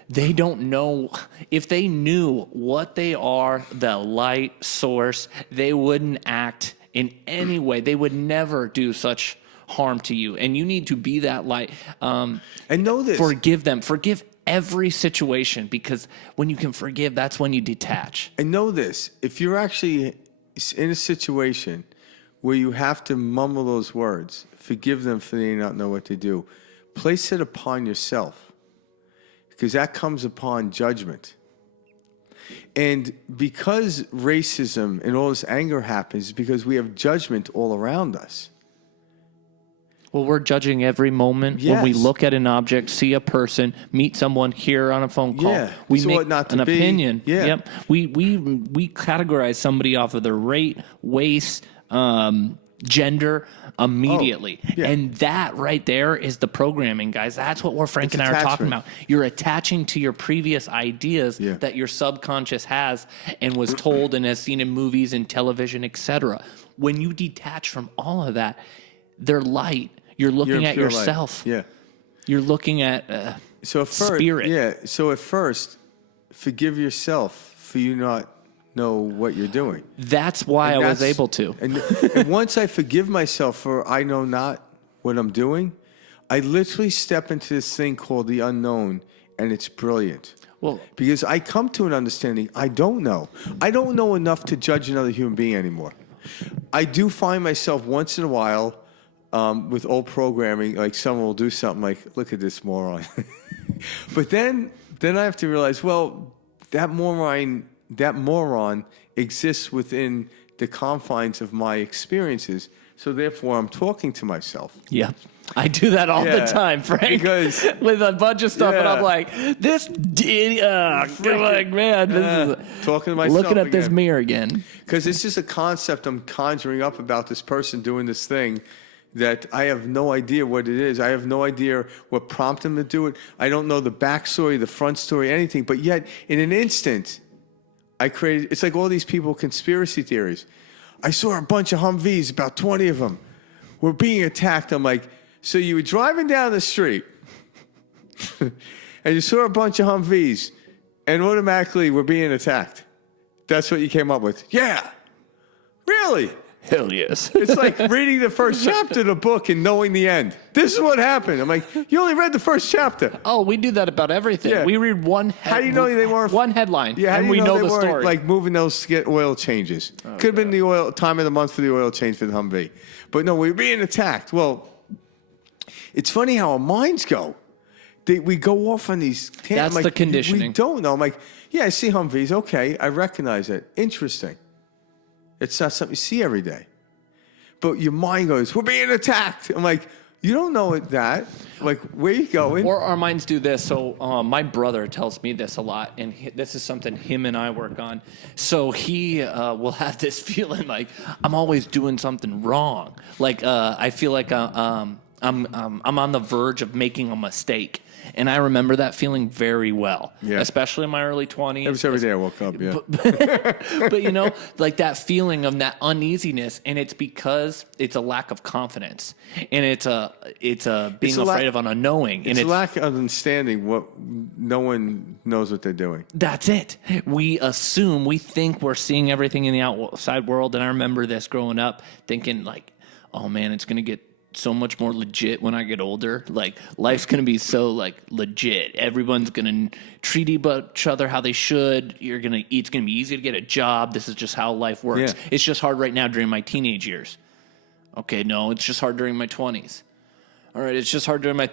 They don't know. If they knew what they are, the light source, they wouldn't act in any way. They would never do such harm to you, and you need to be that light. And know this. Forgive them. Forgive every situation, because when you can forgive, that's when you detach. And know this. If you're actually in a situation where you have to mumble those words, forgive them for they do not know what they do, place it upon yourself, because that comes upon judgment. And because racism and all this anger happens, because we have judgment all around us. Well, we're judging every moment when we look at an object, see a person, meet someone, hear on a phone call. Yeah. We So make what not to an be. opinion. Yeah. Yep. We categorize somebody off of their rate, waist, gender immediately. Yeah. And that right there is the programming, guys. That's what Frank and I are talking attachment. about. You're attaching to your previous ideas that your subconscious has and was told and has seen in movies and television, etc. When you detach from all of that, they're light. You're looking at yourself. Light. Yeah. You're looking at spirit. Yeah. So at first, forgive yourself for you not know what you're doing. That's why I was able to. And once I forgive myself for I know not what I'm doing, I literally step into this thing called the unknown, and it's brilliant. Well, because I come to an understanding I don't know. I don't know enough to judge another human being anymore. I do find myself once in a while with old programming, like someone will do something like, look at this moron. But then I have to realize, well, that moron exists within the confines of my experiences. So therefore, I'm talking to myself. yeah. I do that all the time, Frank. Because with a bunch of stuff, and I'm like, this idiot. I'm like, man, this is talking to myself looking at this again. mirror again. Because it's just a concept I'm conjuring up about this person doing this thing that I have no idea what it is. I have no idea what prompted him to do it. I don't know the backstory, the front story, anything. But yet, in an instant, I created, it's like all these people, conspiracy theories. I saw a bunch of Humvees, about 20 of them, were being attacked. I'm like, so you were driving down the street, and you saw a bunch of Humvees, and automatically were being attacked. That's what you came up with. Yeah. Really? Hell yes. It's like reading the first chapter of the book and knowing the end. This is what happened. I'm like, you only read the first chapter. Oh, we do that about everything. Yeah. We read How do you know they weren't one headline? Yeah, how and do we you know they the weren't, story. like moving those to get oil changes. Could have been the oil time of the month for the oil change for the Humvee. But no, we were being attacked. Well, It's funny how our minds go. We go off on these. That's the conditioning. We don't know. I'm like, yeah, I see Humvees. Okay, I recognize it. Interesting. It's not something you see every day. But your mind goes, we're being attacked. I'm like, you don't know that. Like, where are you going? Or our minds do this. So my brother tells me this a lot, and this is something him and I work on. So he will have this feeling like I'm always doing something wrong. Like I feel like I'm on the verge of making a mistake. And I remember that feeling very well, especially in my early 20s. It was every day I woke up, yeah. But, you know, like that feeling of that uneasiness, and it's because it's a lack of confidence. And it's being afraid of an unknowing. It's a lack of understanding what no one knows what they're doing. That's it. We think we're seeing everything in the outside world. And I remember this growing up thinking like, oh man, it's going to get so much more legit when I get older. Like life's gonna be so like legit. Everyone's gonna treat each other how they should. It's gonna be easy to get a job. This is just how life works. Yeah. It's just hard right now during my teenage years. Okay, no, it's just hard during my 20s. All right, it's just hard during my.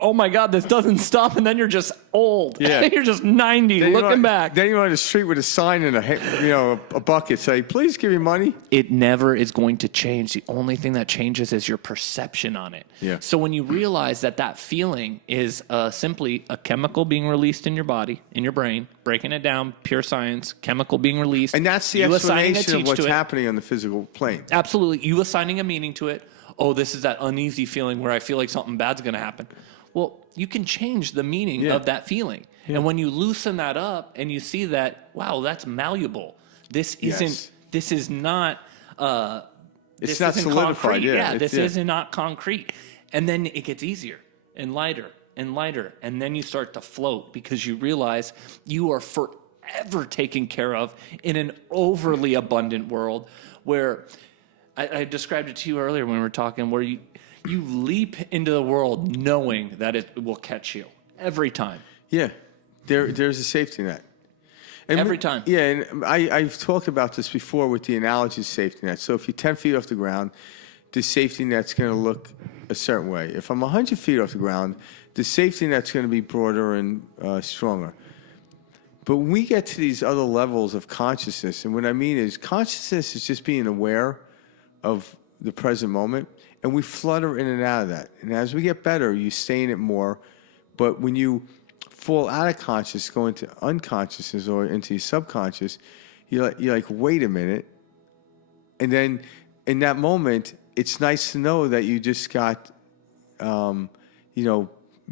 Oh my God, this doesn't stop, and then you're just old. Yeah. You're just 90, then looking back. Then you're on the street with a sign and a bucket say, "Please give me money." It never is going to change. The only thing that changes is your perception on it. Yeah. So when you realize that feeling is simply a chemical being released in your body, in your brain, breaking it down, pure science, chemical being released. And that's the you assigning explanation of to what's it. happening on the physical plane. Absolutely. You assigning a meaning to it. Oh, this is that uneasy feeling where I feel like something bad's going to happen. Well, you can change the meaning of that feeling. Yeah. And when you loosen that up and you see that, wow, that's malleable. This isn't, this is not, it's not solidified. Concrete. Yeah. This is not concrete. And then it gets easier and lighter and lighter. And then you start to float because you realize you are forever taken care of in an overly abundant world where I described it to you earlier when we were talking, where you leap into the world knowing that it will catch you every time. Yeah, there's a safety net. And every time. Yeah, and I've talked about this before with the analogy of safety net. So if you're 10 feet off the ground, the safety net's going to look a certain way. If I'm 100 feet off the ground, the safety net's going to be broader and stronger. But when we get to these other levels of consciousness, and what I mean is consciousness is just being aware of the present moment, and we flutter in and out of that. And as we get better, you stay in it more. But when you fall out of consciousness, go into unconsciousness or into your subconscious, you're like, wait a minute. And then in that moment, it's nice to know that you just got,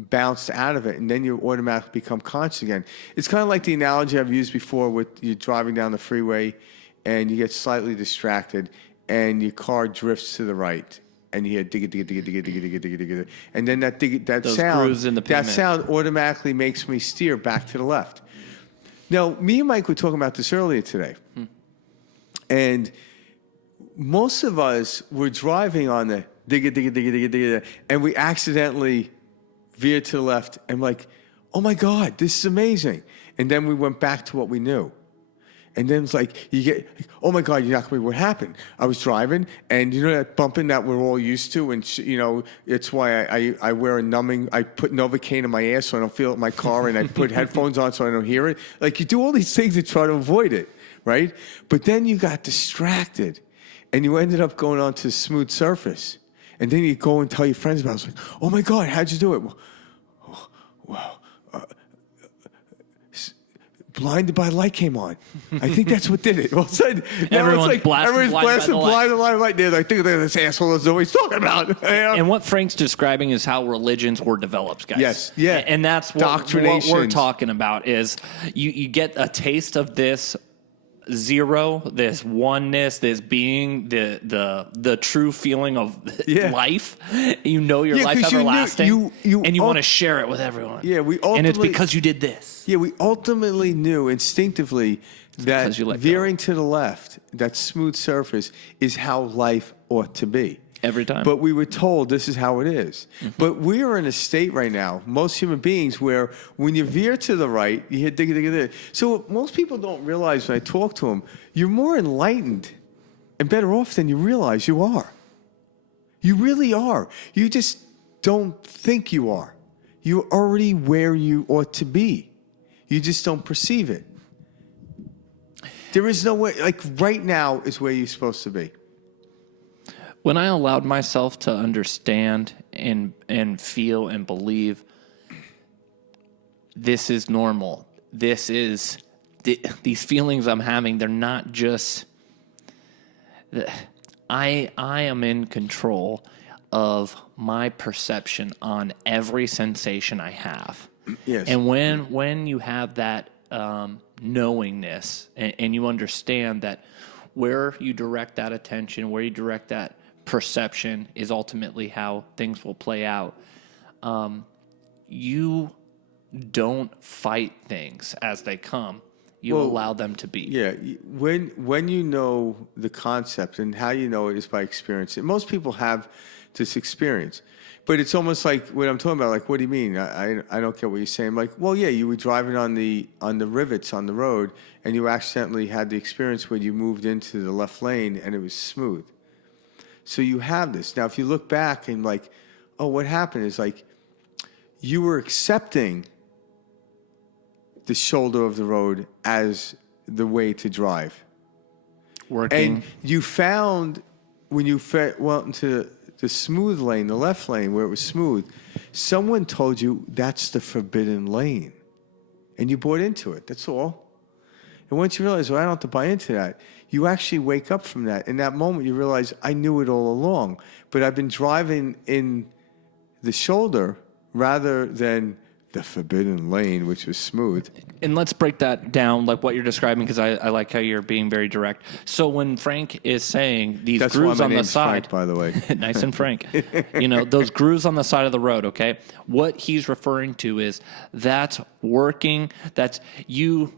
bounced out of it, and then you automatically become conscious again. It's kind of like the analogy I've used before with you driving down the freeway and you get slightly distracted and your car drifts to the right. And you hear digga digga digga digga digga digga digga digga, and then that sound automatically makes me steer back to the left. Now, me and Mike were talking about this earlier today, and most of us were driving on the digga digga digga digga digga, and we accidentally veered to the left, and like, oh my God, this is amazing, and then we went back to what we knew. And then it's like, you get, oh my God, you're not going to believe what happened. I was driving, and you know that bumping that we're all used to? And, it's why I wear a numbing, I put Novocaine in my ass so I don't feel it in my car, and I put headphones on so I don't hear it. Like, you do all these things to try to avoid it, right? But then you got distracted, and you ended up going onto a smooth surface. And then you go and tell your friends about it. It's like, oh my God, how'd you do it? Well, blinded by light came on. I think that's what did it. Well, everyone's blasting blind by light. They're like, think of this asshole doesn't know what he's talking about. And what Frank's describing is how religions were developed, guys. Yes, yeah. And that's what we're talking about is you get a taste of this zero, this oneness, this being, the true feeling of life. You know your life everlasting, and you want to share it with everyone. Yeah, and it's because you did this. Yeah, we ultimately knew instinctively that veering to the left, that smooth surface, is how life ought to be. Every time. But we were told this is how it is. Mm-hmm. But we are in a state right now, most human beings, where when you veer to the right, you hit digga digga digga. So what most people don't realize when I talk to them, you're more enlightened and better off than you realize you are. You really are. You just don't think you are. You're already where you ought to be. You just don't perceive it. There is no way, like right now is where you're supposed to be. When I allowed myself to understand and feel and believe this is normal, this is these feelings I'm having, they're not just I am in control of my perception on every sensation I have. Yes. And when you have that knowingness and you understand that where you direct that attention, where you direct that perception is ultimately how things will play out. You don't fight things as they come. You allow them to be. Yeah. When you know the concept, and how you know it is by experience. And most people have this experience. But it's almost like what I'm talking about. Like, what do you mean? I don't get what you're saying. Like, well, yeah, you were driving on the rivets on the road, and you accidentally had the experience where you moved into the left lane, and it was smooth. So you have this. Now, if you look back and like, oh, what happened is like, you were accepting the shoulder of the road as the way to drive. Working. And you found when you went into the smooth lane, the left lane where it was smooth, someone told you that's the forbidden lane. And you bought into it. That's all. And once you realize, well, I don't have to buy into that, you actually wake up from that. In that moment, you realize, I knew it all along. But I've been driving in the shoulder rather than the forbidden lane, which was smooth. And let's break that down, like what you're describing, because I like how you're being very direct. So when Frank is saying these That's grooves why my on the name's side, Frank, by the way. nice and frank, those grooves on the side of the road, okay? What he's referring to is that's working, that's you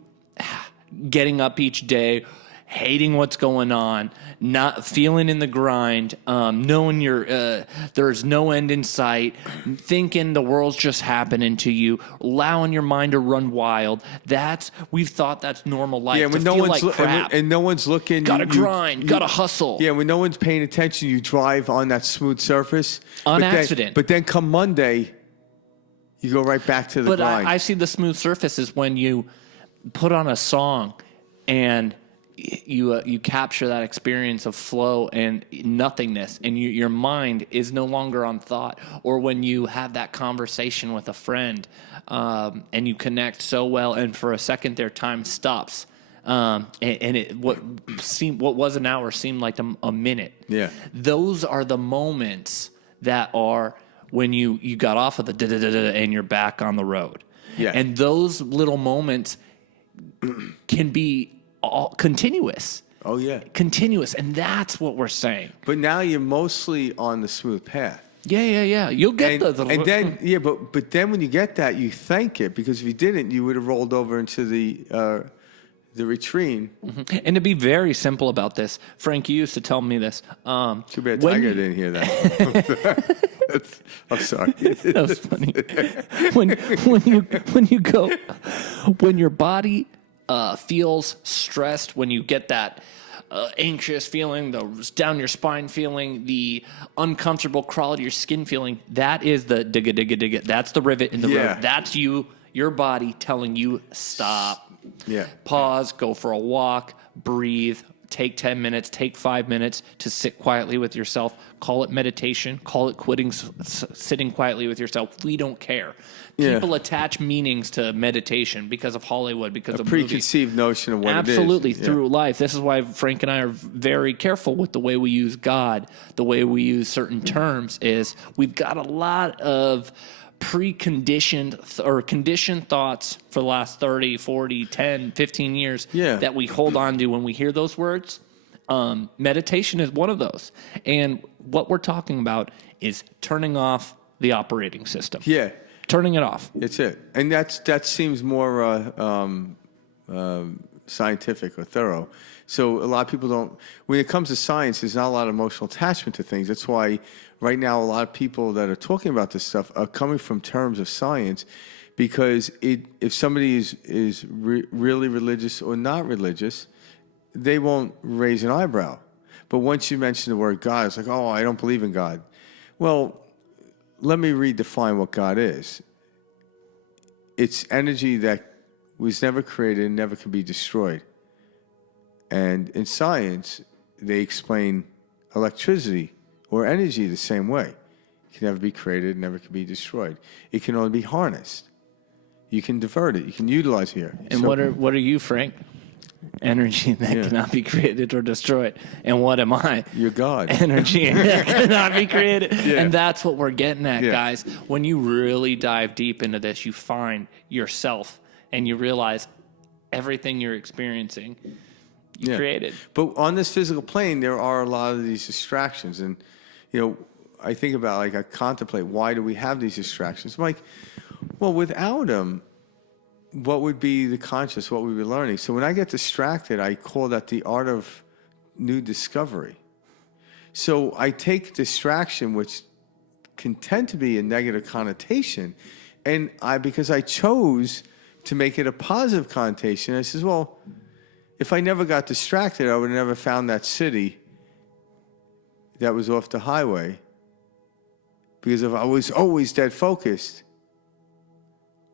getting up each day, hating what's going on, not feeling in the grind, knowing there's no end in sight, thinking the world's just happening to you, allowing your mind to run wild. We've thought that's normal life. Yeah, when to no feel one's like crap. and no one's looking, Gotta grind, gotta hustle. Yeah, when no one's paying attention, you drive on that smooth surface On accident. But then come Monday, you go right back to the grind. But I see the smooth surface is when you put on a song and you capture that experience of flow and nothingness, and your mind is no longer on thought. Or when you have that conversation with a friend, and you connect so well, and for a second their time stops, and what was an hour seemed like a minute. Yeah, those are the moments that are when you got off of the da-da-da-da and you're back on the road. Yeah, and those little moments can be all continuous. Oh, yeah. Continuous. And that's what we're saying. But now you're mostly on the smooth path. Yeah. You'll get and then, yeah, but then when you get that, you thank it, because if you didn't, you would have rolled over into the retrine. Mm-hmm. And to be very simple about this, Frank, you used to tell me this. Too bad Tiger didn't hear that. I'm sorry. That was funny. When your body feels stressed, when you get that anxious feeling, the down your spine feeling, the uncomfortable crawl to your skin feeling, that is the digga. That's the rivet in the road. That's your body telling you stop. Yeah. Pause, go for a walk, breathe, take 10 minutes, take 5 minutes to sit quietly with yourself. Call it meditation, call it sitting quietly with yourself. We don't care. People attach meanings to meditation because of Hollywood, because of preconceived notion of what it is. Absolutely, through life. This is why Frank and I are very careful with the way we use God, the way we use certain terms, is we've got a lot of preconditioned or conditioned thoughts for the last 30, 40, 10, 15 years that we hold on to when we hear those words. Meditation is one of those. And what we're talking about is turning off the operating system. Yeah. Turning it off. It's it. And that seems more scientific or thorough. So a lot of people don't, when it comes to science, there's not a lot of emotional attachment to things. That's why right now a lot of people that are talking about this stuff are coming from terms of science, because if somebody is really religious or not religious, they won't raise an eyebrow. But once you mention the word God, it's like, oh, I don't believe in God. Well, let me redefine what God is. It's energy that was never created and never can be destroyed. And in science, they explain electricity or energy the same way. It can never be created, never can be destroyed. It can only be harnessed. You can divert it. You can utilize it here. And so, what are you, Frank? Energy that cannot be created or destroyed. And what am I? You're God. Energy that cannot be created. Yeah. And that's what we're getting at, guys. When you really dive deep into this, you find yourself and you realize everything you're experiencing, you created. But on this physical plane, there are a lot of these distractions. And, I think about, I contemplate, why do we have these distractions? I'm like, well, without them, what would be the conscious, what we'd be learning? So when I get distracted, I call that the art of new discovery. So I take distraction, which can tend to be a negative connotation, and because I chose to make it a positive connotation, I says, well, if I never got distracted, I would have never found that city that was off the highway. Because if I was always dead focused,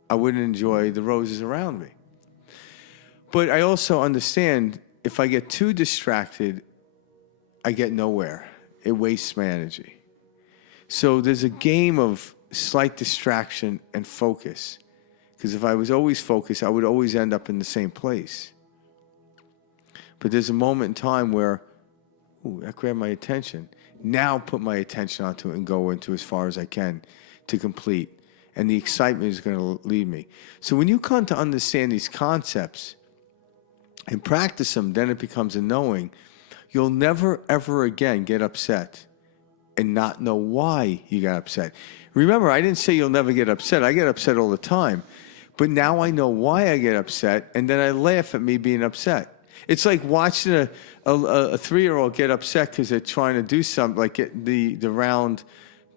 I wouldn't enjoy the roses around me. But I also understand if I get too distracted, I get nowhere. It wastes my energy. So there's a game of slight distraction and focus. Because if I was always focused, I would always end up in the same place. But there's a moment in time where, that grabbed my attention. Now put my attention onto it and go into as far as I can to complete. And the excitement is going to lead me. So when you come to understand these concepts and practice them, then it becomes a knowing. You'll never, ever again get upset and not know why you got upset. Remember, I didn't say you'll never get upset. I get upset all the time. But now I know why I get upset, and then I laugh at me being upset. It's like watching a 3-year-old get upset because they're trying to do something, like get the round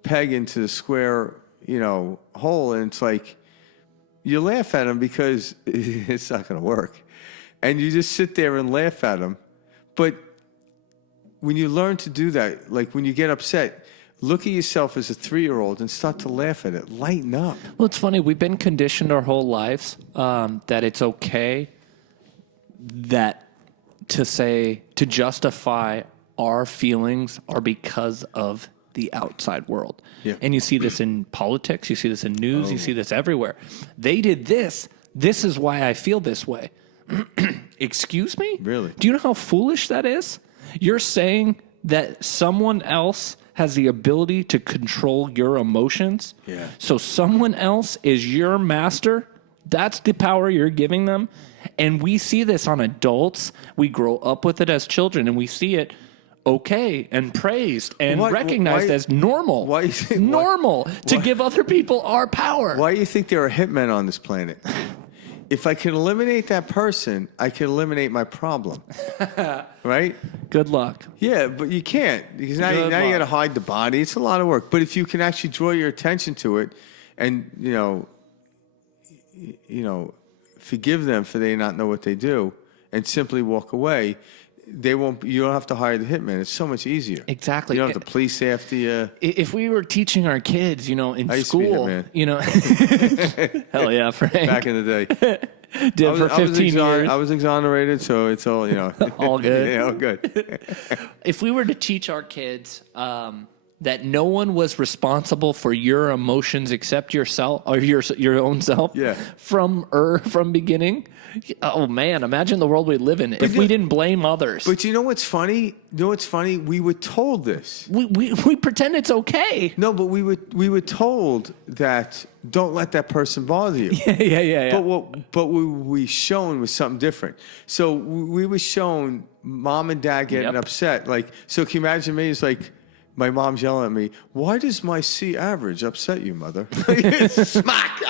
peg into the square hole, and it's like you laugh at them because it's not going to work. And you just sit there and laugh at them. But when you learn to do that, like when you get upset, look at yourself as a 3-year-old and start to laugh at it. Lighten up. Well, it's funny. We've been conditioned our whole lives that it's okay to justify our feelings are because of the outside world. Yeah. And you see this in politics, you see this in news, you see this everywhere. They did this. This is why I feel this way. Excuse me? Really? Do you know how foolish that is? You're saying that someone else has the ability to control your emotions. Yeah. So someone else is your master. That's the power you're giving them. And we see this on adults. We grow up with it as children, and we see it okay and praised and recognized as normal. Why you think, normal to give other people our power. Why do you think there are hitmen on this planet? If I can eliminate that person, I can eliminate my problem. Right? Good luck. Yeah, but you can't, because now you got to hide the body. It's a lot of work. But if you can actually draw your attention to it and, forgive them for they not know what they do and simply walk away, you don't have to hire the hitman. It's so much easier. Exactly. You don't have the police after you. If we were teaching our kids, in I school, hell yeah, Frank. Back in the day. Did for 15 years. I was exonerated, so it's all, all good. Yeah, all good. If we were to teach our kids that no one was responsible for your emotions except yourself or your own self from beginning. Oh man, imagine the world we live in if we didn't blame others. But you know what's funny? We were told this. We pretend it's okay. No, but we were told that don't let that person bother you. Yeah. But what we shown was something different. So we were shown mom and dad getting upset. So can you imagine me? It's like, my mom's yelling at me, why does my C average upset you, mother? Smack!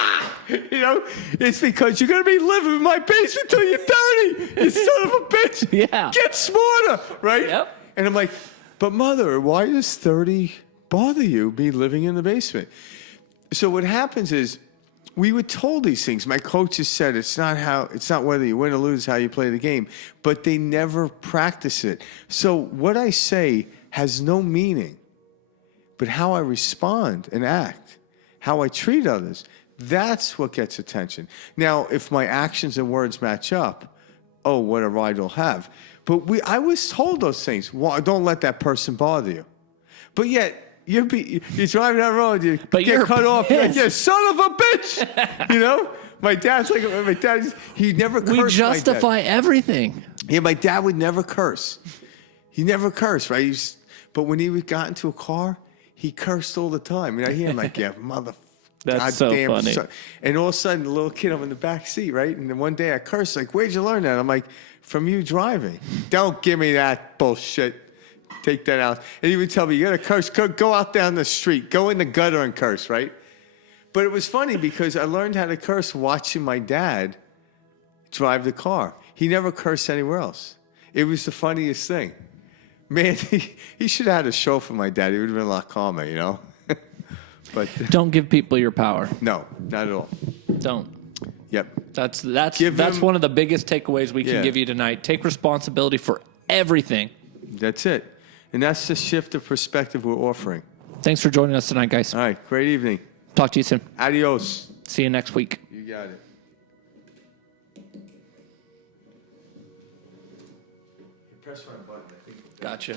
It's because you're going to be living in my basement till you're 30, you son of a bitch. Yeah. Get smarter, right? Yep. And I'm like, but mother, why does 30 bother you, me living in the basement? So what happens is, we were told these things. My coaches said it's not whether you win or lose, how you play the game, but they never practice it. So what I say has no meaning But how I respond and act, how I treat others, that's what gets attention. Now, if my actions and words match up, oh, what a ride we'll have. But I was told those things. Well, don't let that person bother you. But yet, you're driving down the road, you get cut off. You're like, yeah, son of a bitch. You know? My dad, he never cursed. We justify everything. Yeah, my dad would never curse. He never cursed, right? But when he got into a car, he cursed all the time. And I hear him like, yeah, mother. That's so funny. Son. And all of a sudden, the little kid, I'm in the back seat, right? And then one day I cursed, like, where'd you learn that? I'm like, from you driving. Don't give me that bullshit. Take that out. And he would tell me, you got to curse. Go out down the street. Go in the gutter and curse, right? But it was funny because I learned how to curse watching my dad drive the car. He never cursed anywhere else. It was the funniest thing. Man, he should have had a show for my dad. He would have been a lot calmer, you know? But don't give people your power. No, not at all. Don't. Yep. That's one of the biggest takeaways we can give you tonight. Take responsibility for everything. That's it. And that's the shift of perspective we're offering. Thanks for joining us tonight, guys. All right. Great evening. Talk to you soon. Adios. See you next week. You got it. Press my button. I think. Gotcha.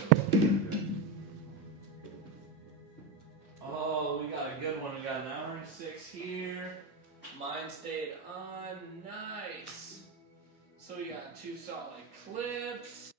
Oh, we got a good one. We got an hour and 6 here. Mine stayed on. Nice. So we got 2 solid clips.